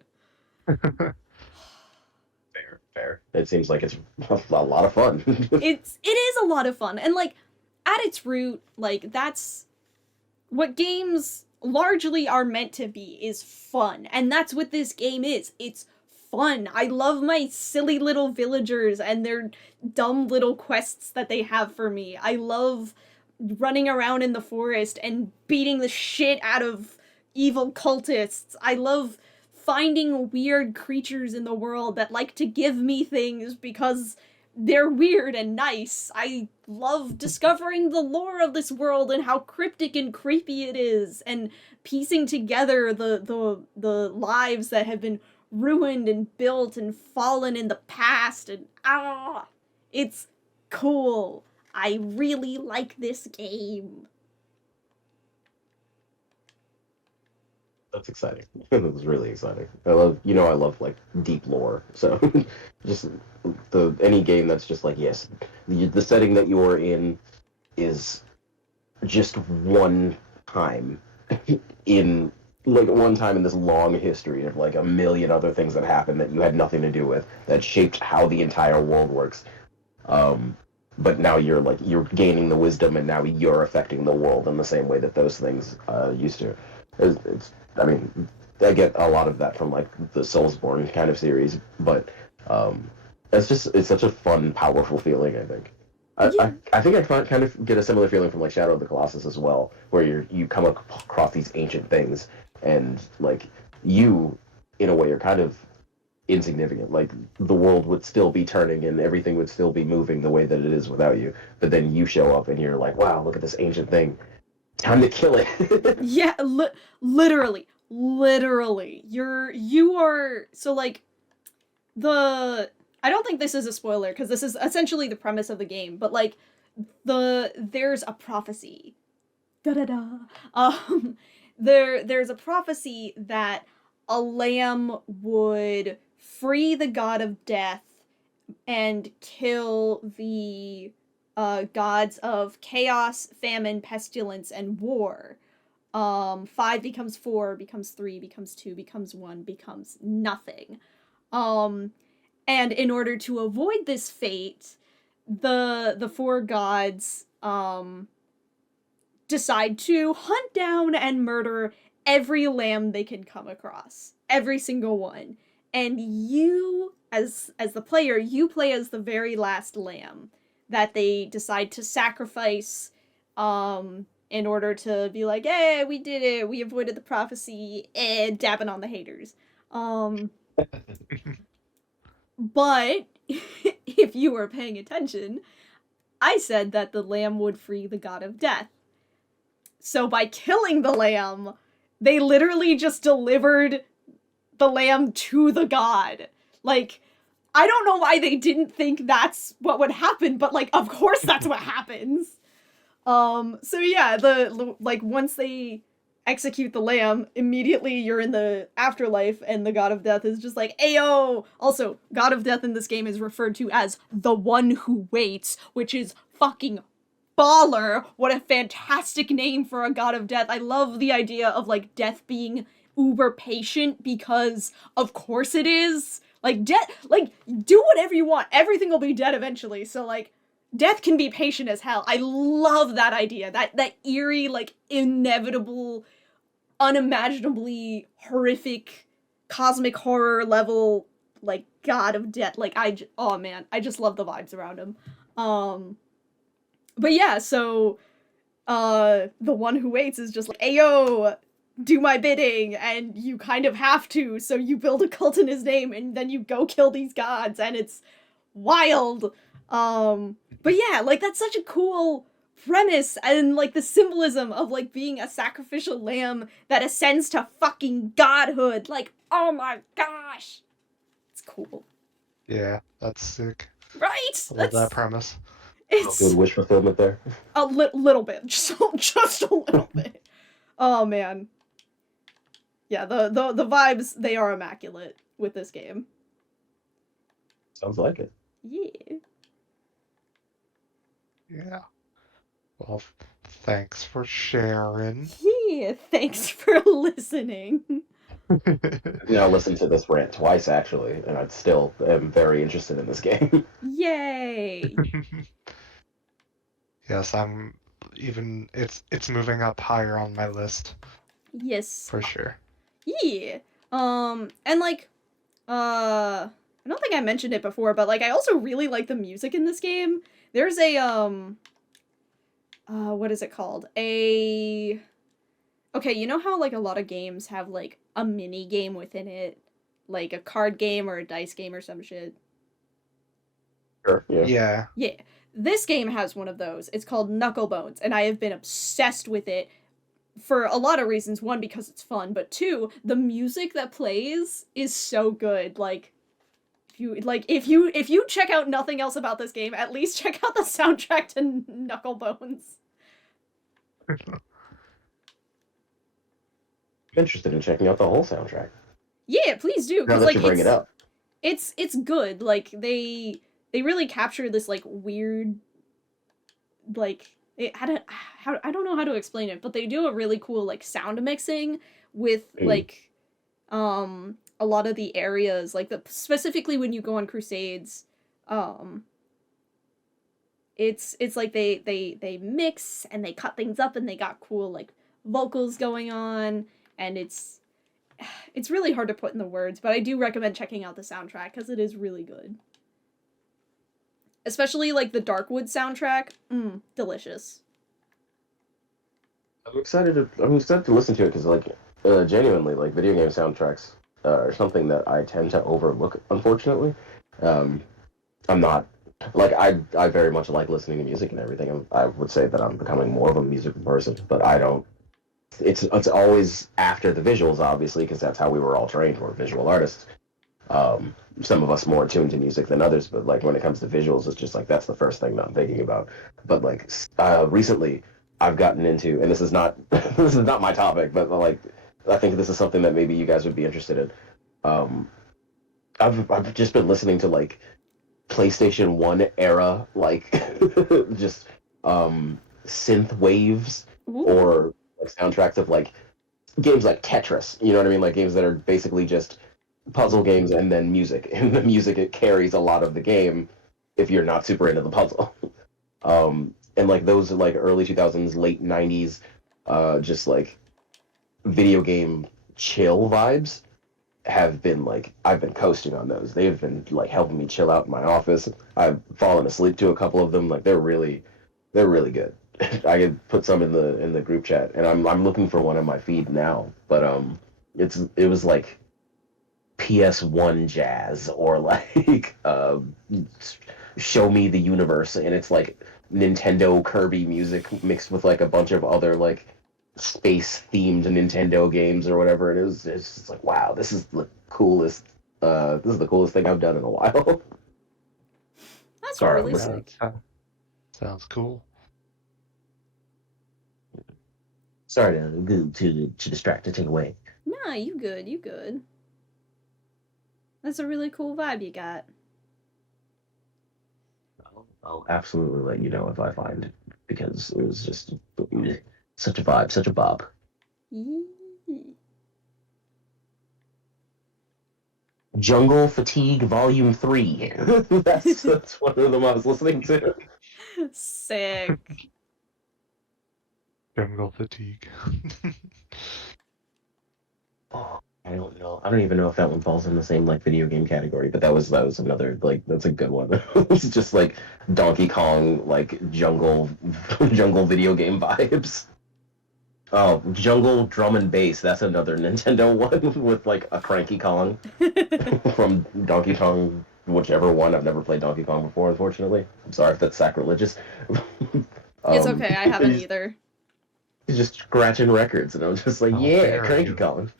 Fair. It seems like it's a lot of fun. It is a lot of fun, and like at its root, like that's what games largely are meant to be, is fun, and that's what this game is. It's fun. I love my silly little villagers and their dumb little quests that they have for me. I love running around in the forest and beating the shit out of evil cultists. I love finding weird creatures in the world that like to give me things because they're weird and nice. I love discovering the lore of this world and how cryptic and creepy it is, and piecing together the lives that have been ruined and built and fallen in the past, and it's cool. I really like this game. That's exciting. That was really exciting. I love like deep lore. So just any game that's just like, yes, the setting that you are in is just one time in this long history of like a million other things that happened that you had nothing to do with, that shaped how the entire world works. But now you're gaining the wisdom, and now you're affecting the world in the same way that those things used to. I mean, I get a lot of that from like the Soulsborne kind of series, but it's such a fun, powerful feeling, I think. I think I kind of get a similar feeling from like Shadow of the Colossus as well, where you come across these ancient things, and like you, in a way, are kind of insignificant. Like the world would still be turning and everything would still be moving the way that it is without you, but then you show up and you're like, wow, look at this ancient thing. Time to kill it. Yeah, literally. You are so like I don't think this is a spoiler because this is essentially the premise of the game, but like there's a prophecy. Da da da. There's a prophecy that a lamb would free the god of death and kill the gods of chaos, famine, pestilence, and war. 5 becomes 4, becomes 3, becomes 2, becomes 1, becomes nothing. And in order to avoid this fate, the 4 gods decide to hunt down and murder every lamb they can come across. Every single one. And you, as the player, you play as the very last lamb that they decide to sacrifice in order to be like, hey, we did it, we avoided the prophecy, and dabbing on the haters. But if you were paying attention, I said that the lamb would free the god of death. So by killing the lamb, they literally just delivered the lamb to the god. Like, I don't know why they didn't think that's what would happen, but like, of course that's what happens. So yeah, like once they execute the lamb, immediately you're in the afterlife, and the god of death is just like, ayo! Also, god of death in this game is referred to as the one who waits, which is fucking baller. What a fantastic name for a god of death. I love the idea of like death being uber patient, because of course it is. Like death, like do whatever you want, everything will be dead eventually, so like death can be patient as hell. I love that idea, that eerie, like inevitable, unimaginably horrific, cosmic horror level, like god of death. Like oh man, I just love the vibes around him. But yeah, so the one who waits is just like, ayo, do my bidding, and you kind of have to, so you build a cult in his name, and then you go kill these gods, and it's wild. But yeah, like that's such a cool premise, and like the symbolism of like being a sacrificial lamb that ascends to fucking godhood. Like, oh my gosh, it's cool. Yeah, that's sick. Right? I love that premise. It's good wish fulfillment there. A little bit, just a little bit. Oh man. Yeah, the vibes, they are immaculate with this game. Sounds like it. Yeah. Yeah. Well, thanks for sharing. Yeah, thanks for listening. I'll listen to this rant twice, actually, and I still am very interested in this game. Yay! Yes, it's moving up higher on my list. Yes. For sure. Yeah. And like, I don't think I mentioned it before, but like, I also really like the music in this game. There's a, what is it called? Okay, you know how like a lot of games have like a mini game within it? Like a card game or a dice game or some shit? Sure, yeah. Yeah. Yeah. This game has one of those. It's called Knucklebones, and I have been obsessed with it for a lot of reasons. 1, because it's fun, but 2, the music that plays is so good. Like, if you check out nothing else about this game, at least check out the soundtrack to Knucklebones. I'm interested in checking out the whole soundtrack. Yeah, please do. Now that like, you bring it up. It's good. Like, they really capture this, like, weird, like, I don't know how to explain it, but they do a really cool, like, sound mixing with, like, a lot of the areas, like, specifically when you go on crusades, it's like they mix and they cut things up, and they got cool, like, vocals going on, and it's really hard to put in the words, but I do recommend checking out the soundtrack, because it is really good. Especially, like, the Darkwood soundtrack. Delicious. I'm excited to listen to it, because, like, genuinely, like, video game soundtracks are something that I tend to overlook, unfortunately. I'm not Like I very much like listening to music and everything. I would say that I'm becoming more of a musical person, but I don't. It's always after the visuals, obviously, because that's how we were all trained. We're visual artists. Some of us more attuned to music than others, but like when it comes to visuals, it's just like that's the first thing that I'm thinking about. But like recently, I've gotten into, and this is not this is not my topic, but like I think this is something that maybe you guys would be interested in. Um, I've just been listening to like PlayStation 1 era, like just synth waves Ooh. or like soundtracks of like games like Tetris. You know what I mean? Like games that are basically just puzzle games and then music. And the music it carries a lot of the game if you're not super into the puzzle. And like those are like early 2000s, late 90s, just like video game chill vibes have been like I've been coasting on those. They've been like helping me chill out in my office. I've fallen asleep to a couple of them. Like they're really good. I could put some in the group chat, and I'm looking for one on my feed now. But it was like PS1 jazz or like Show Me the Universe, and it's like Nintendo Kirby music mixed with like a bunch of other like space themed Nintendo games or whatever. And it's just like wow, this is the coolest thing I've done in a while. That's Sorry, really I'm Yeah, sick. sounds cool. sorry to distract, to take away. Nah, you good, you good. That's a really cool vibe you got. I'll absolutely let you know if I find it because it was just such a vibe, such a bob. Yee. Jungle Fatigue Volume 3. That's one of them I was listening to. Sick. Jungle fatigue. Oh, I don't know. I don't even know if that one falls in the same like video game category, but that was another like that's a good one. It's just like Donkey Kong like jungle video game vibes. Oh, Jungle Drum and Bass. That's another Nintendo one with like a Cranky Kong from Donkey Kong, whichever one. I've never played Donkey Kong before, unfortunately. I'm sorry if that's sacrilegious. It's okay, I haven't he's either. just scratching records, and I'm just like, How yeah, dare Cranky you. Kong.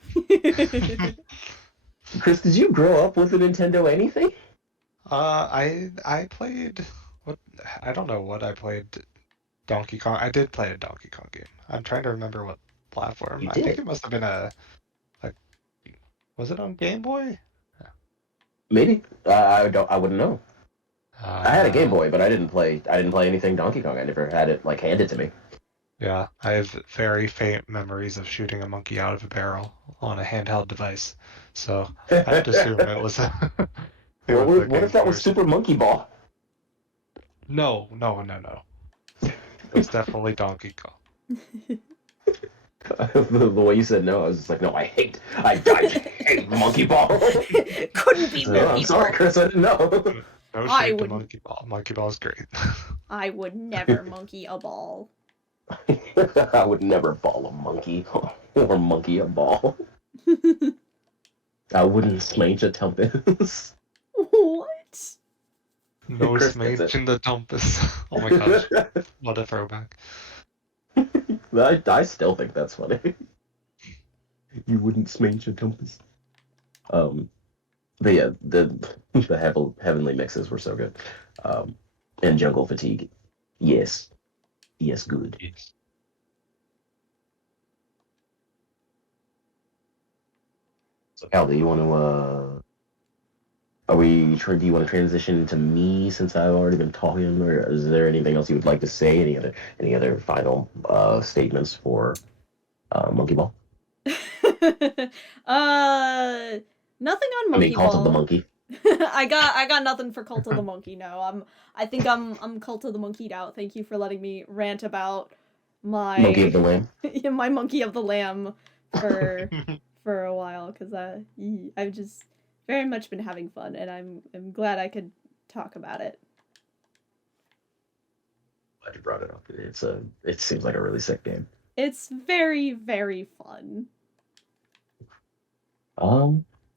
Chris, did you grow up with a Nintendo anything? I played what I don't know what I played Donkey Kong. I did play a Donkey Kong game. I'm trying to remember what platform. You I think did. it must have been a was it on Game Boy? Maybe. I don't. I wouldn't know. I had a Game Uh, Boy, but I didn't play. I didn't play anything Donkey Kong. I never had it like handed to me. yeah, I have very faint memories of shooting a monkey out of a barrel on a handheld device. So I would assume it was it was the What Game if that Boy was version. Super Monkey Ball? No, no, no, no. It was definitely Donkey Kong. The way you said no, I was just like, no, I hate Monkey Ball. Couldn't be So, Monkey I'm sorry, Ball. Chris, I didn't know. No I shade to wouldn't. Monkey Ball. Monkey Ball's great. I would never monkey a ball. I would never ball a monkey or monkey a ball. I wouldn't smash a tempest. What? No Chris gets smage it. in the dumpus. Oh my gosh, what a throwback. I still think that's funny. You wouldn't smash a tempest. But yeah, the heavenly mixes were so good. And Jungle Fatigue, yes, good. Yes. So Cal, do you want to? Do you want to transition to me since I've already been talking, or is there anything else you would like to say? Any other final statements for Monkey Ball? uh, Nothing on I mean, Monkey Cult of the Ball. Monkey. I got nothing for Cult of the Monkey. No, I think I'm Cult of the Monkeyed out. Thank you for letting me rant about my Monkey of the Lamb. my Monkey of the Lamb for a while because I've just very much been having fun and I'm glad I could talk about it. Glad you brought it up. It seems like a really sick game. It's very, very fun.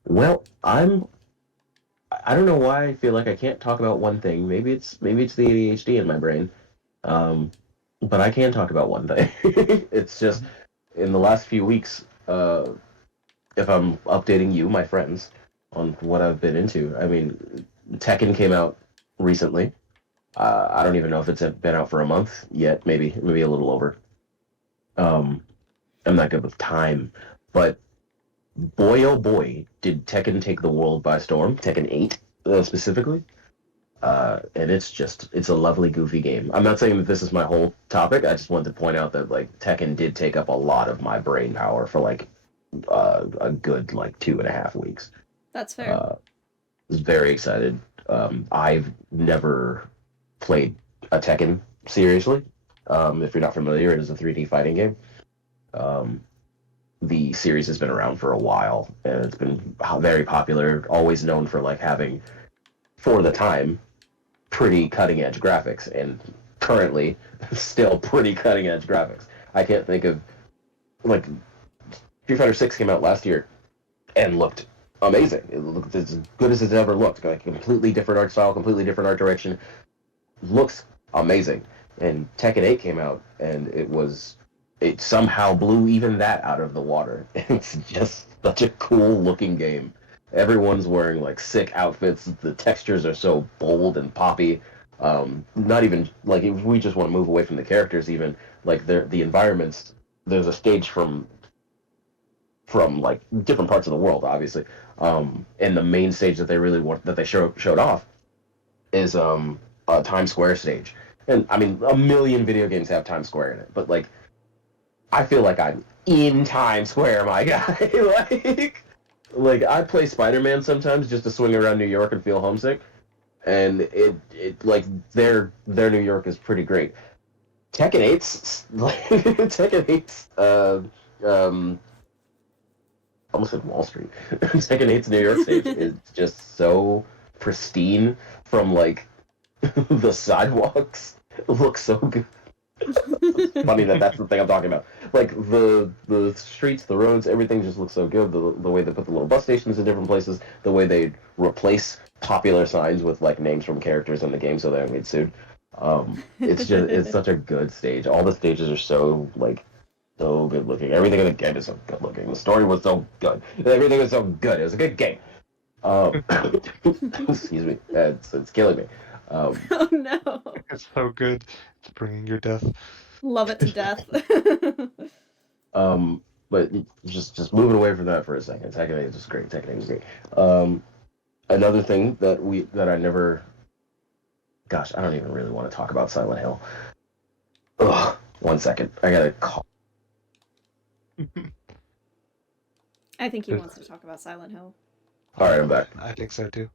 Well, I don't know why I feel like I can't talk about one thing. Maybe it's the ADHD in my brain. But I can talk about one thing. It's just in the last few weeks, if I'm updating you, my friends, on what I've been into. I mean, Tekken came out recently. I don't even know if it's been out for a month yet. Maybe a little over. Um, I'm not good with time, but boy oh boy, did Tekken take the world by storm. Tekken 8 specifically. And it's a lovely, goofy game. I'm not saying that this is my whole topic. I just wanted to point out that like Tekken did take up a lot of my brain power for like a good like 2.5 weeks. That's fair. I was very excited. I've never played a Tekken seriously. If you're not familiar, it is a 3D fighting game. The series has been around for a while, and it's been very popular. Always known for like having, for the time, pretty cutting edge graphics, and currently still pretty cutting edge graphics. I can't think of like Street Fighter 6 came out last year and looked amazing. It looked as good as it's ever looked. Like completely different art style, completely different art direction. Looks amazing. And Tekken 8 came out and it somehow blew even that out of the water. It's just such a cool looking game. Everyone's wearing like sick outfits. The textures are so bold and poppy. Not even like if we just want to move away from the characters, even like the environments. There's a stage from like different parts of the world, obviously. And the main stage that they showed off is a Times Square stage. And I mean, a million video games have Times Square in it, but like, I feel like I'm in Times Square, my guy. like I play Spider-Man sometimes just to swing around New York and feel homesick, and it like their New York is pretty great. Tekken 8's Tekken 8's almost said Wall Street. Tekken 8's New York stage is just so pristine from like the sidewalks. It looks so good. It's funny that's the thing I'm talking about. Like the streets, the roads, everything just looks so good. The way they put the little bus stations in different places, the way they replace popular signs with like names from characters in the game so they don't get sued. It's such a good stage. All the stages are so good looking. Everything in the game is so good looking. The story was so good. Everything was so good. It was a good game. Excuse me. It's killing me. Oh no. It's so good. It's bringing your death. Love it to death. But just moving away from that for a second. Tekken 8 is just great. Tekken 8 is great. Another thing that I never. Gosh, I don't even really want to talk about Silent Hill. Ugh. 1 second. I gotta call. I think he wants to talk about Silent Hill. All right, I'm back. I think so too.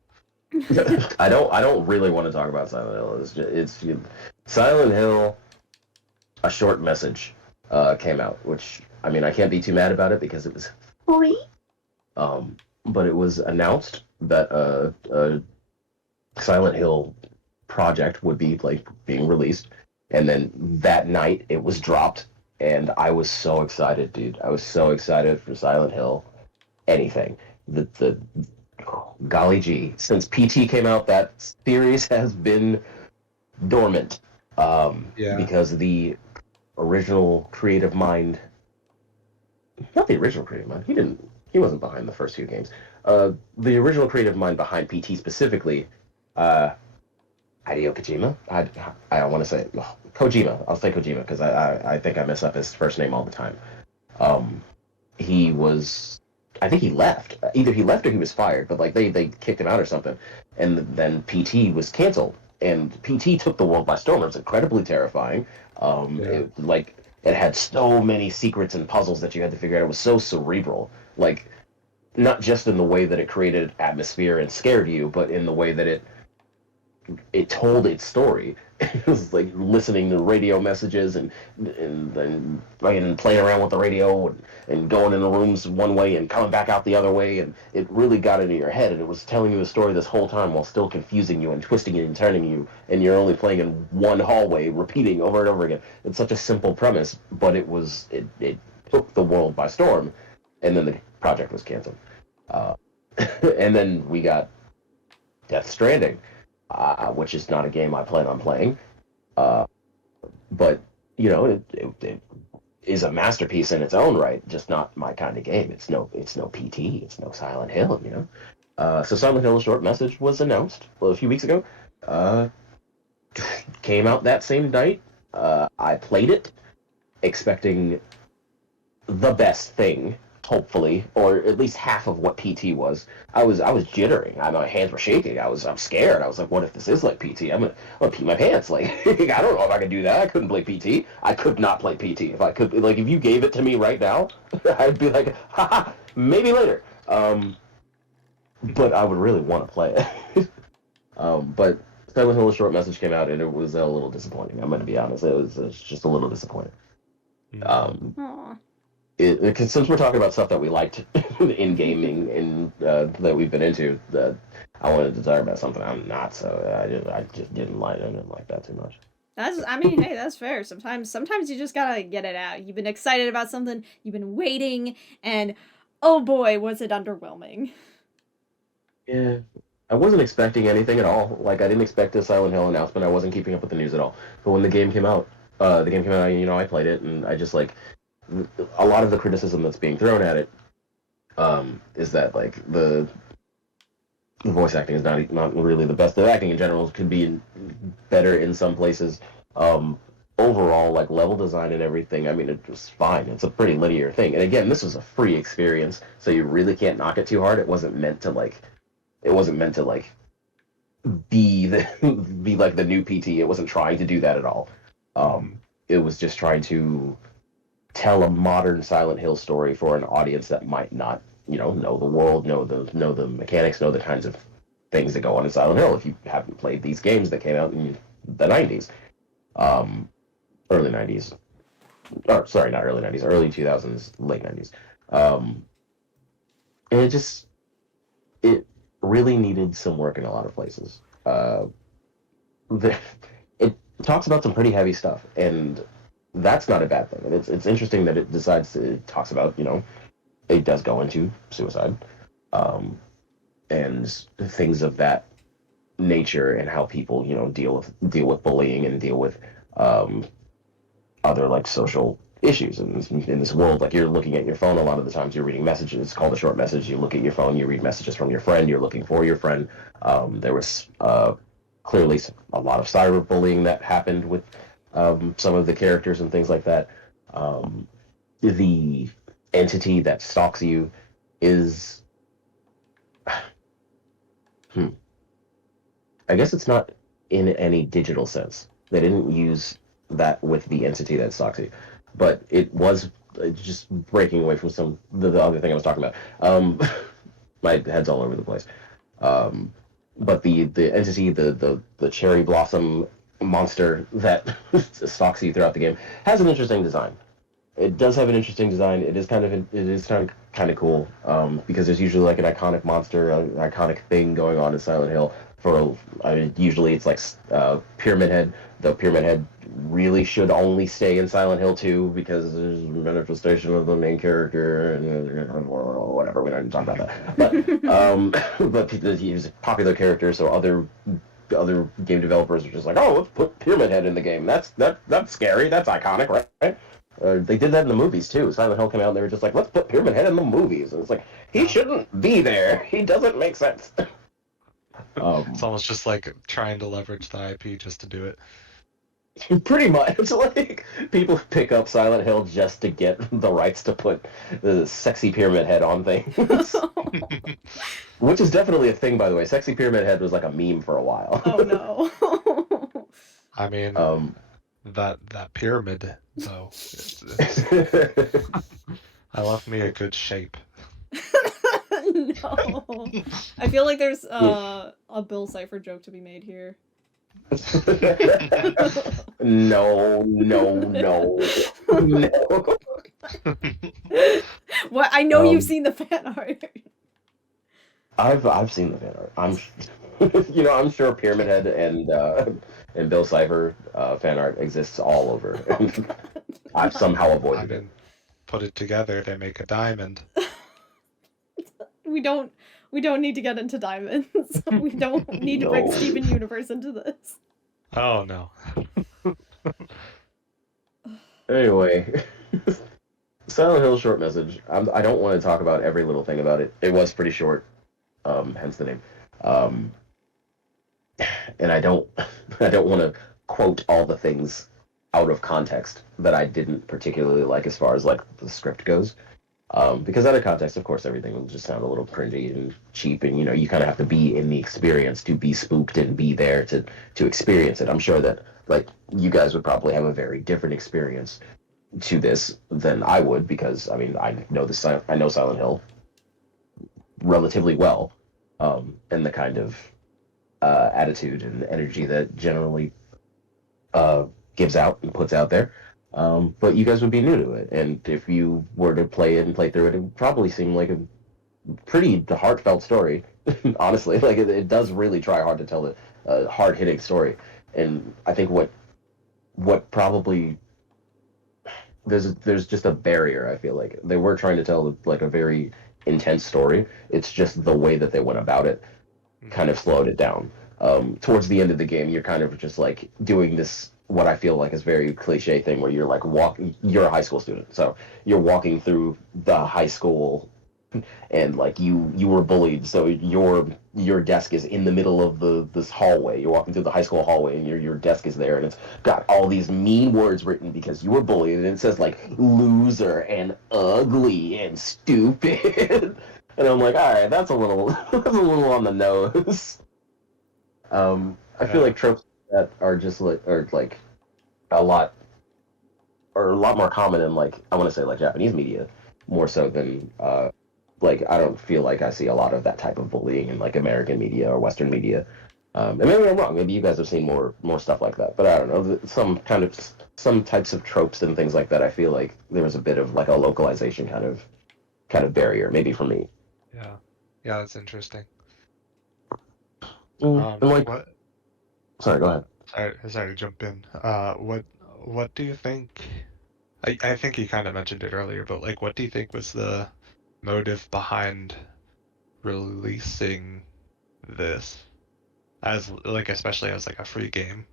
I don't really want to talk about Silent Hill. It's Silent Hill. A short message came out, which I mean I can't be too mad about it because it was free. But it was announced that a Silent Hill project would be like being released, and then that night it was dropped, and I was so excited, dude. I was so excited for Silent Hill. Anything. The golly gee, since PT came out, that series has been dormant. Because the original creative mind, not the original creative mind, he wasn't behind the first few games. The original creative mind behind PT specifically, Hideo Kojima. I don't want to say Kojima. I'll say Kojima because I think I mess up his first name all the time. I think he left. Either he left or he was fired, but like they kicked him out or something. And then PT was canceled. And PT took the world by storm. It was incredibly terrifying. It had so many secrets and puzzles that you had to figure out. It was so cerebral. Like, not just in the way that it created atmosphere and scared you, but in the way that it told its story. It was like listening to radio messages and playing around with the radio and going in the rooms one way and coming back out the other way, and it really got into your head, and it was telling you a story this whole time while still confusing you and twisting it and turning you, and you're only playing in one hallway, repeating over and over again. It's such a simple premise, but it took the world by storm, and then the project was canceled. And then we got Death Stranding, which is not a game I plan on playing, but you know it is a masterpiece in its own right, just not my kind of game. It's no PT, it's no Silent Hill, you know. So Silent Hill: A Short Message was announced a few weeks ago. Uh, Came out that same night. I played it, expecting the best thing, hopefully, or at least half of what PT was. I was jittering. My hands were shaking. I'm scared. I was like, what if this is like PT? I'm gonna pee my pants. Like I don't know if I could do that. I couldn't play PT. I could not play PT. If I could, like, if you gave it to me right now, I'd be like, haha, maybe later. But I would really want to play it. But Silent Hill: A Short Message came out, and it was a little disappointing. I'm going to be honest. It was just a little disappointing. Aw. Since we're talking about stuff that we liked in gaming and that we've been into, I wanted to talk about something I'm not. So I just didn't like. I didn't like that too much. I mean, hey, that's fair. Sometimes you just gotta get it out. You've been excited about something, you've been waiting, and oh boy, was it underwhelming. Yeah, I wasn't expecting anything at all. Like, I didn't expect a Silent Hill announcement. I wasn't keeping up with the news at all. But when the game came out, you know, I played it, and I just like a lot of the criticism that's being thrown at it is that like the voice acting is not really the best. The acting in general could be better in some places. Overall, like level design and everything, I mean, it was fine. It's a pretty linear thing. And again, this was a free experience, so you really can't knock it too hard. It wasn't meant to like be like the new PT. It wasn't trying to do that at all. It was just trying to tell a modern Silent Hill story for an audience that might not, you know the world, know the mechanics, know the kinds of things that go on in Silent Hill. If you haven't played these games that came out in the '90s, early '90s, or sorry, not early '90s, early 2000s, late '90s, and it really needed some work in a lot of places. It talks about some pretty heavy stuff, and that's not a bad thing. And it's interesting that it talks about, you know, it does go into suicide, and things of that nature, and how people, you know, deal with bullying and deal with other like social issues in this world. Like, you're looking at your phone a lot of the times, you're reading messages. It's called a short message. You look at your phone, you read messages from your friend, you're looking for your friend. There was clearly a lot of cyberbullying that happened with some of the characters and things like that. The entity that stalks you is, I guess it's not in any digital sense. They didn't use that with the entity that stalks you, but it was just breaking away from the other thing I was talking about. My head's all over the place. But the entity, the cherry blossom monster that stalks you throughout the game, has an interesting design. It does have an interesting design. It is kind of cool, because there's usually like an iconic monster, an iconic thing going on in Silent Hill. Usually it's like Pyramid Head. The Pyramid Head really should only stay in Silent Hill 2 because there's a manifestation of the main character and whatever. We don't even talk about that. But he's a popular character, so other game developers are just like, oh, let's put Pyramid Head in the game. That's scary. That's iconic, right? They did that in the movies too. Silent Hill came out and they were just like, let's put Pyramid Head in the movies. And it's like, he shouldn't be there. He doesn't make sense. It's almost just like trying to leverage the IP just to do it. Pretty much. Like, people pick up Silent Hill just to get the rights to put the sexy Pyramid Head on things. Which is definitely a thing, by the way. Sexy Pyramid Head was like a meme for a while. Oh no. I mean, that pyramid though. I love me a good shape. No. I feel like there's a Bill Cipher joke to be made here. No. What? I know you've seen the fan art. I've seen the fan art. I'm sure Pyramid Head and Bill Cipher fan art exists all over. I've somehow avoided it. Put it together, they make a diamond. We don't We don't need to get into diamonds. We don't need to bring No. Steven Universe into this. Oh no. Anyway, Silent Hill short message. I don't want to talk about every little thing about it. It was pretty short, hence the name. And I don't want to quote all the things out of context that I didn't particularly like as far as like the script goes. Because out of context, of course, everything will just sound a little cringy and cheap, and you kind of have to be in the experience to be spooked and be there to experience it. I'm sure that like you guys would probably have a very different experience to this than I would, because I mean I know Silent Hill relatively well, and the kind of attitude and energy that generally gives out and puts out there. But you guys would be new to it, and if you were to play it and play through it, it would probably seem like a pretty heartfelt story. Honestly, like it does really try hard to tell a hard-hitting story, and I think what probably there's just a barrier. I feel like they were trying to tell like a very intense story. It's just the way that they went about it kind of slowed it down. Towards the end of the game, you're kind of just like doing this, what I feel like is very cliche thing where you're like you're a high school student, so you're walking through the high school, and like you were bullied, so your desk is in the middle of this hallway. You're walking through the high school hallway, and your desk is there, and it's got all these mean words written because you were bullied, and it says like loser and ugly and stupid. And I'm like, all right, that's a little on the nose. I feel like tropes that are just like a lot more common in like I want to say like Japanese media more so than like I don't feel like I see a lot of that type of bullying in like American media or Western media. And maybe I'm wrong. Maybe you guys have seen more stuff like that. But I don't know. Some types of tropes and things like that. I feel like there was a bit of like a localization kind of barrier, maybe for me. Yeah, that's interesting. And like, what? Sorry, go ahead. Sorry to jump in. What do you think? I think you kind of mentioned it earlier, but like, what do you think was the motive behind releasing this as like, especially as like a free game?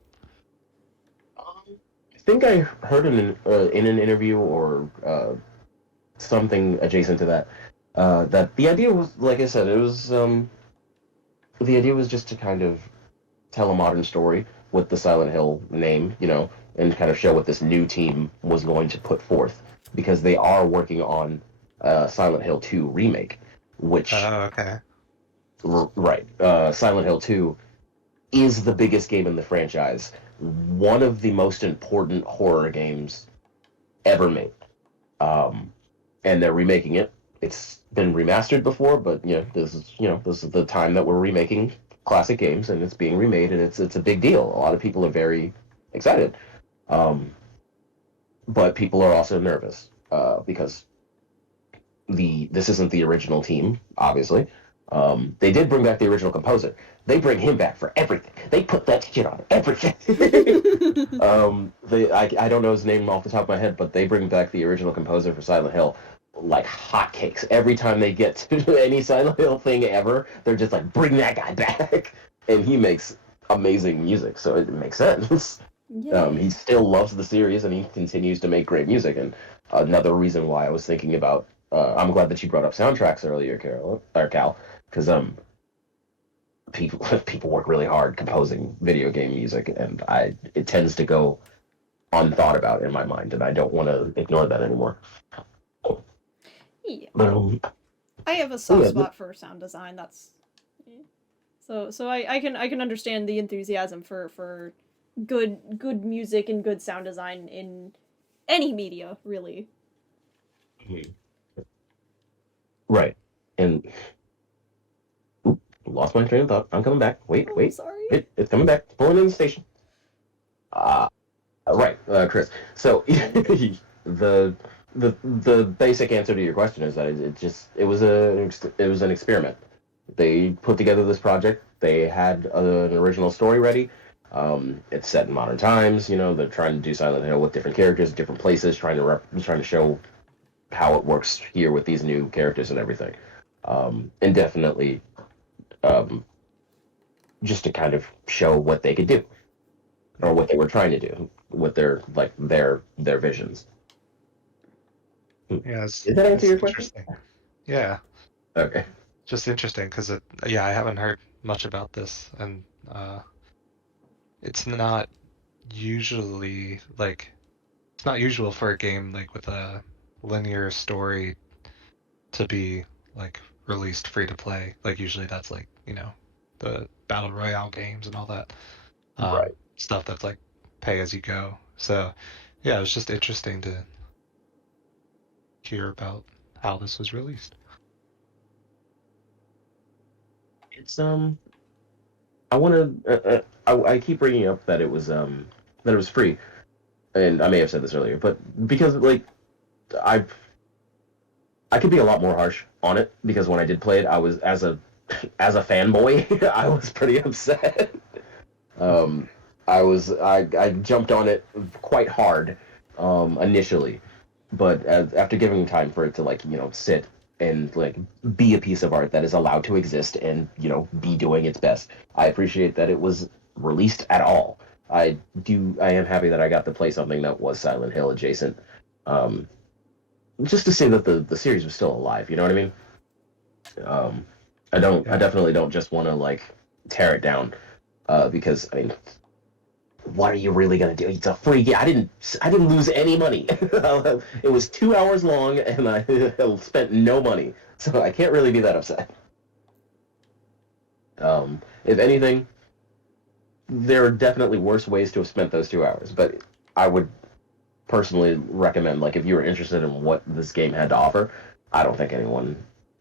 I think I heard in an interview or something adjacent to that that the idea was, like I said, it was the idea was just to kind of tell a modern story with the Silent Hill name, and kind of show what this new team was going to put forth, because they are working on Silent Hill 2 remake, which Okay. Right, Silent Hill 2 is the biggest game in the franchise, one of the most important horror games ever made, and they're remaking it. It's been remastered before, but this is the time that we're remaking classic games, and it's being remade, and it's a big deal. A lot of people are very excited, but people are also nervous because this isn't the original team, obviously. They did bring back the original composer. They bring him back for everything. They put that shit on everything. I don't know his name off the top of my head, but they bring back the original composer for Silent Hill like hotcakes. Every time they get to any Silent Hill thing ever, they're just like, bring that guy back. And he makes amazing music, so it makes sense. He still loves the series, and he continues to make great music. And another reason why I was thinking about, I'm glad that you brought up soundtracks earlier, Cal, because people work really hard composing video game music, and it tends to go unthought about in my mind, and I don't want to ignore that anymore. Yeah. I have a soft spot for sound design. That's so I can understand the enthusiasm for good music and good sound design in any media, really. Right. And lost my train of thought. I'm coming back. Wait. Sorry. It's coming back. Pulling in the station. Right, Chris. So the basic answer to your question is that it was an experiment. They put together this project. They had an original story ready. It's set in modern times. They're trying to do Silent Hill with different characters, different places, trying to show how it works here with these new characters and everything. And definitely just to kind of show what they could do or what they were trying to do with their visions. Yeah, Did that answer it's your question? interesting. Yeah, Okay. just interesting because yeah, I haven't heard much about this, and it's not usually like it's not usual for a game like with a linear story to be like released free to play. Like usually that's like, the battle royale games and all that Right. stuff that's like pay as you go. So yeah, it was just interesting to hear about how this was released. It's I want to. I keep bringing up that it was free, and I may have said this earlier, but because like I I could be a lot more harsh on it because when I did play it, I was as a fanboy, I was pretty upset. Um, I jumped on it quite hard initially, but after giving time for it to like sit and like be a piece of art that is allowed to exist and be doing its best, I appreciate that it was released at all. I am happy that I got to play something that was Silent Hill adjacent, um, just to say that the series was still alive. You know what I mean? Um, I Yeah. definitely don't just want to like tear it down because I mean what are you really gonna do? It's a free game. I didn't lose any money. It was 2 hours long, and I spent no money, so I can't really be that upset. If anything, there are definitely worse ways to have spent those 2 hours, but I would personally recommend, like, if you were interested in what this game had to offer, I don't think anyone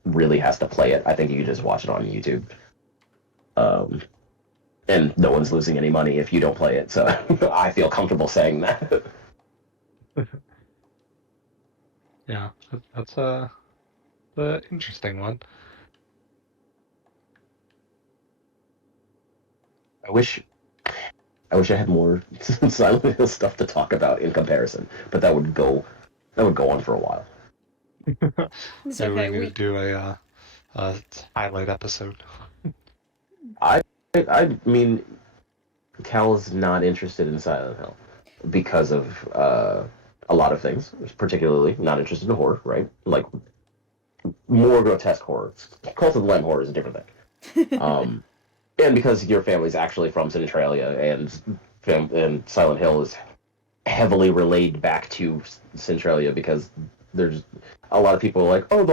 really has to play it. I think you could just watch it on YouTube. Um, and no one's losing any money if you don't play it, so I feel comfortable saying that. Yeah, that's the interesting one. I wish I wish I had more Silent Hill stuff to talk about in comparison, but that would go on for a while. It's Maybe we okay. need to do a highlight episode. I I mean, Cal is not interested in Silent Hill because of a lot of things, particularly not interested in horror, right? Like more grotesque horror. Cult of the Lamb horror is a different thing. And because your family's actually from Centralia, and Silent Hill is heavily relayed back to Centralia because there's a lot of people like, oh,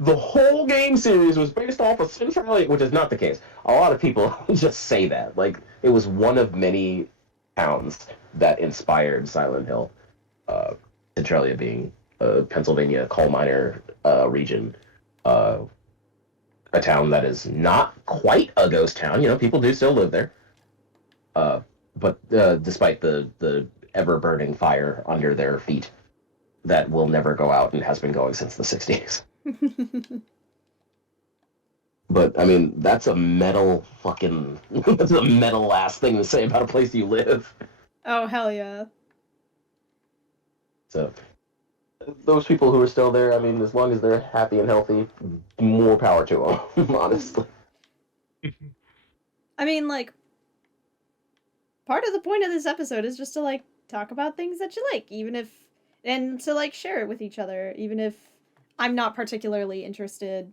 the whole game series was based off of Centralia, which is not the case. A lot of people just say that. Like, it was one of many towns that inspired Silent Hill. Uh, Centralia being a Pennsylvania coal miner region, uh, a town that is not quite a ghost town. People do still live there. Uh, but despite the ever burning fire under their feet that will never go out and has been going since the 60s. But I mean, that's a metal fucking that's a metal ass thing to say about a place you live. Oh, hell yeah. So those people who are still there, I mean, as long as they're happy and healthy, more power to them, honestly. I mean, like, part of the point of this episode is just to, like, talk about things that you like, and to, like, share it with each other, even if I'm not particularly interested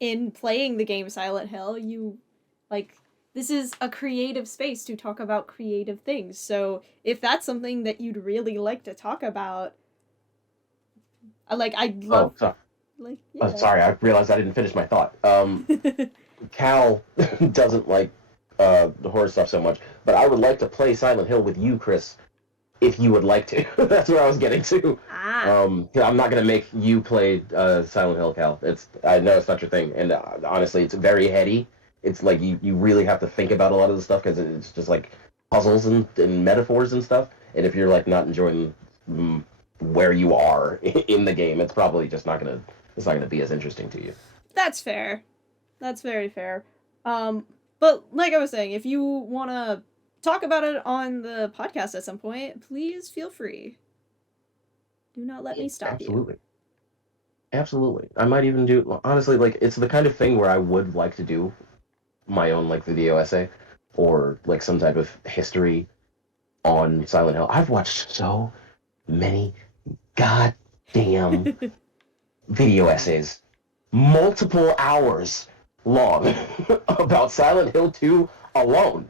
in playing the game Silent Hill. This is a creative space to talk about creative things. So if that's something that you'd really like to talk about, I'd love. Oh, sorry. Yeah. Sorry, I realized I didn't finish my thought. Cal doesn't like the horror stuff so much, but I would like to play Silent Hill with you, Chris, if you would like to. That's where I was getting to. I'm not gonna make you play Silent Hill, Cal. I know it's not your thing, and honestly, it's very heady. It's like you really have to think about a lot of the stuff because it's just like puzzles and metaphors and stuff. And if you're like not enjoying where you are in the game, it's probably just not gonna be as interesting to you. That's fair. That's very fair. But like I was saying, if you want to talk about it on the podcast at some point, please feel free. Do not let me stop Absolutely. Absolutely. I might even do, honestly, like, it's the kind of thing where I would like to do my own like video essay or like some type of history on Silent Hill. I've watched so many goddamn video essays, multiple hours long, about Silent Hill 2 alone.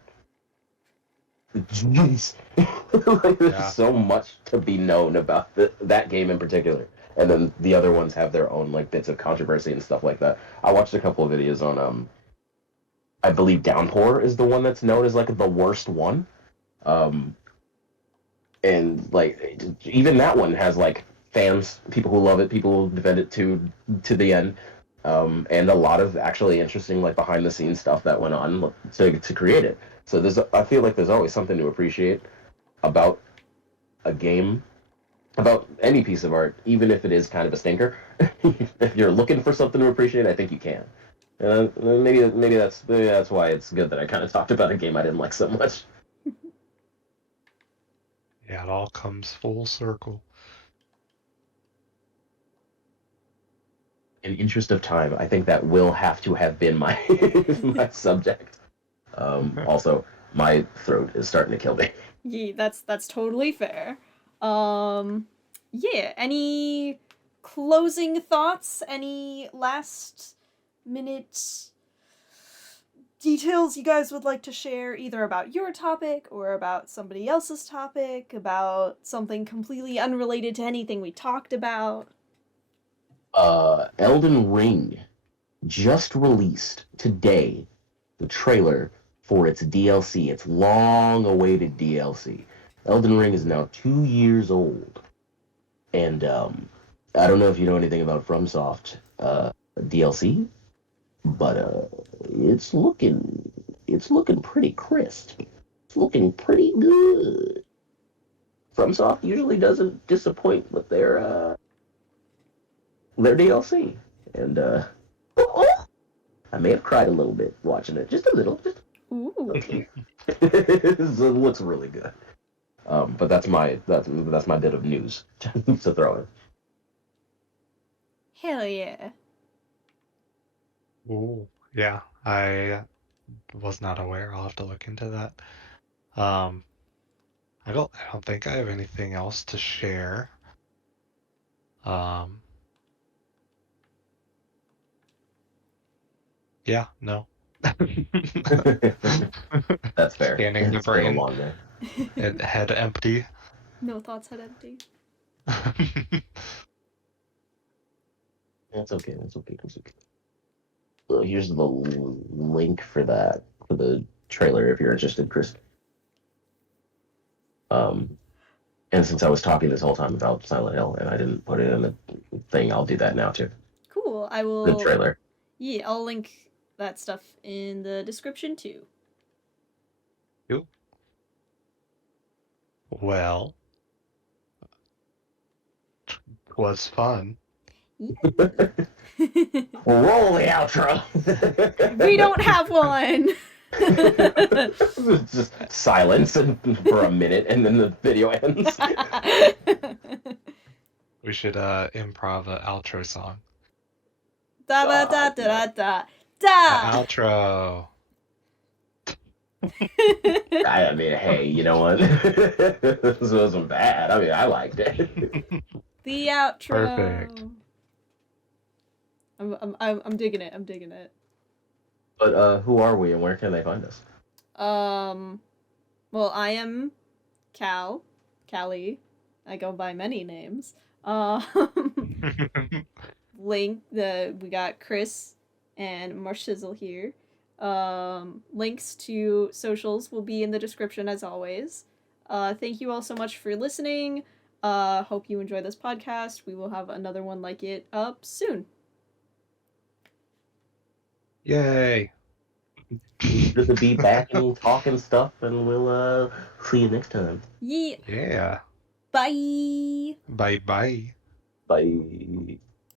Jeez. Like, there's Yeah. so much to be known about that game in particular. And then the other ones have their own like bits of controversy and stuff like that. I watched a couple of videos on I believe Downpour is the one that's known as like the worst one. Um and like even that one has like fans, people who love it, people who defend it to the end. And a lot of actually interesting like behind the scenes stuff that went on to create it. So I feel like there's always something to appreciate about a game, about any piece of art, even if it is kind of a stinker. If you're looking for something to appreciate, I think you can. Maybe that's why it's good that I kind of talked about a game I didn't like so much. Yeah, it all comes full circle. In interest of time, I think that will have to have been my my subject. Also, my throat is starting to kill me. Yeah, that's totally fair. Yeah, any closing thoughts? Any last minute details you guys would like to share, either about your topic or about somebody else's topic, about something completely unrelated to anything we talked about? Elden Ring just released today the trailer for its DLC, its long-awaited DLC. Elden Ring is now 2 years old, and I don't know if you know anything about FromSoft DLC, but it's looking pretty crisp. It's looking pretty good. FromSoft usually doesn't disappoint with their DLC, and I may have cried a little bit watching it, just a little. Ooh. It looks really good. But that's my bit of news to throw in. Hell yeah. Ooh, yeah, I was not aware. I'll have to look into that. I don't think I have anything else to share. Yeah, no. That's fair. Scanning the It's been a brain long day. and head empty. No thoughts, head empty. That's okay. That's okay. That's okay. So here's the link for the trailer if you're interested, Chris. And since I was talking this whole time about Silent Hill and I didn't put it in the thing, I'll do that now too. Cool. I will. The trailer. Yeah, I'll link that stuff in the description too. Cool. Well, it was fun. Roll the outro. We don't have one. Just silence for a minute and then the video ends. We should improv an outro song. Da da da da da da. Outro. I mean, hey, you know what? This wasn't bad. I mean, I liked it. The outro. Perfect. I'm digging it. I'm digging it. But who are we and where can they find us? Well, I am Cali. I go by many names. We got Chris and Marshizzle here. Links to socials will be in the description as always. Thank you all so much for listening. Hope you enjoy this podcast. We will have another one like it up soon. Yay. Good to be back and talking stuff, and we'll see you next time. Yeah. Yeah. Bye. Bye bye. Bye.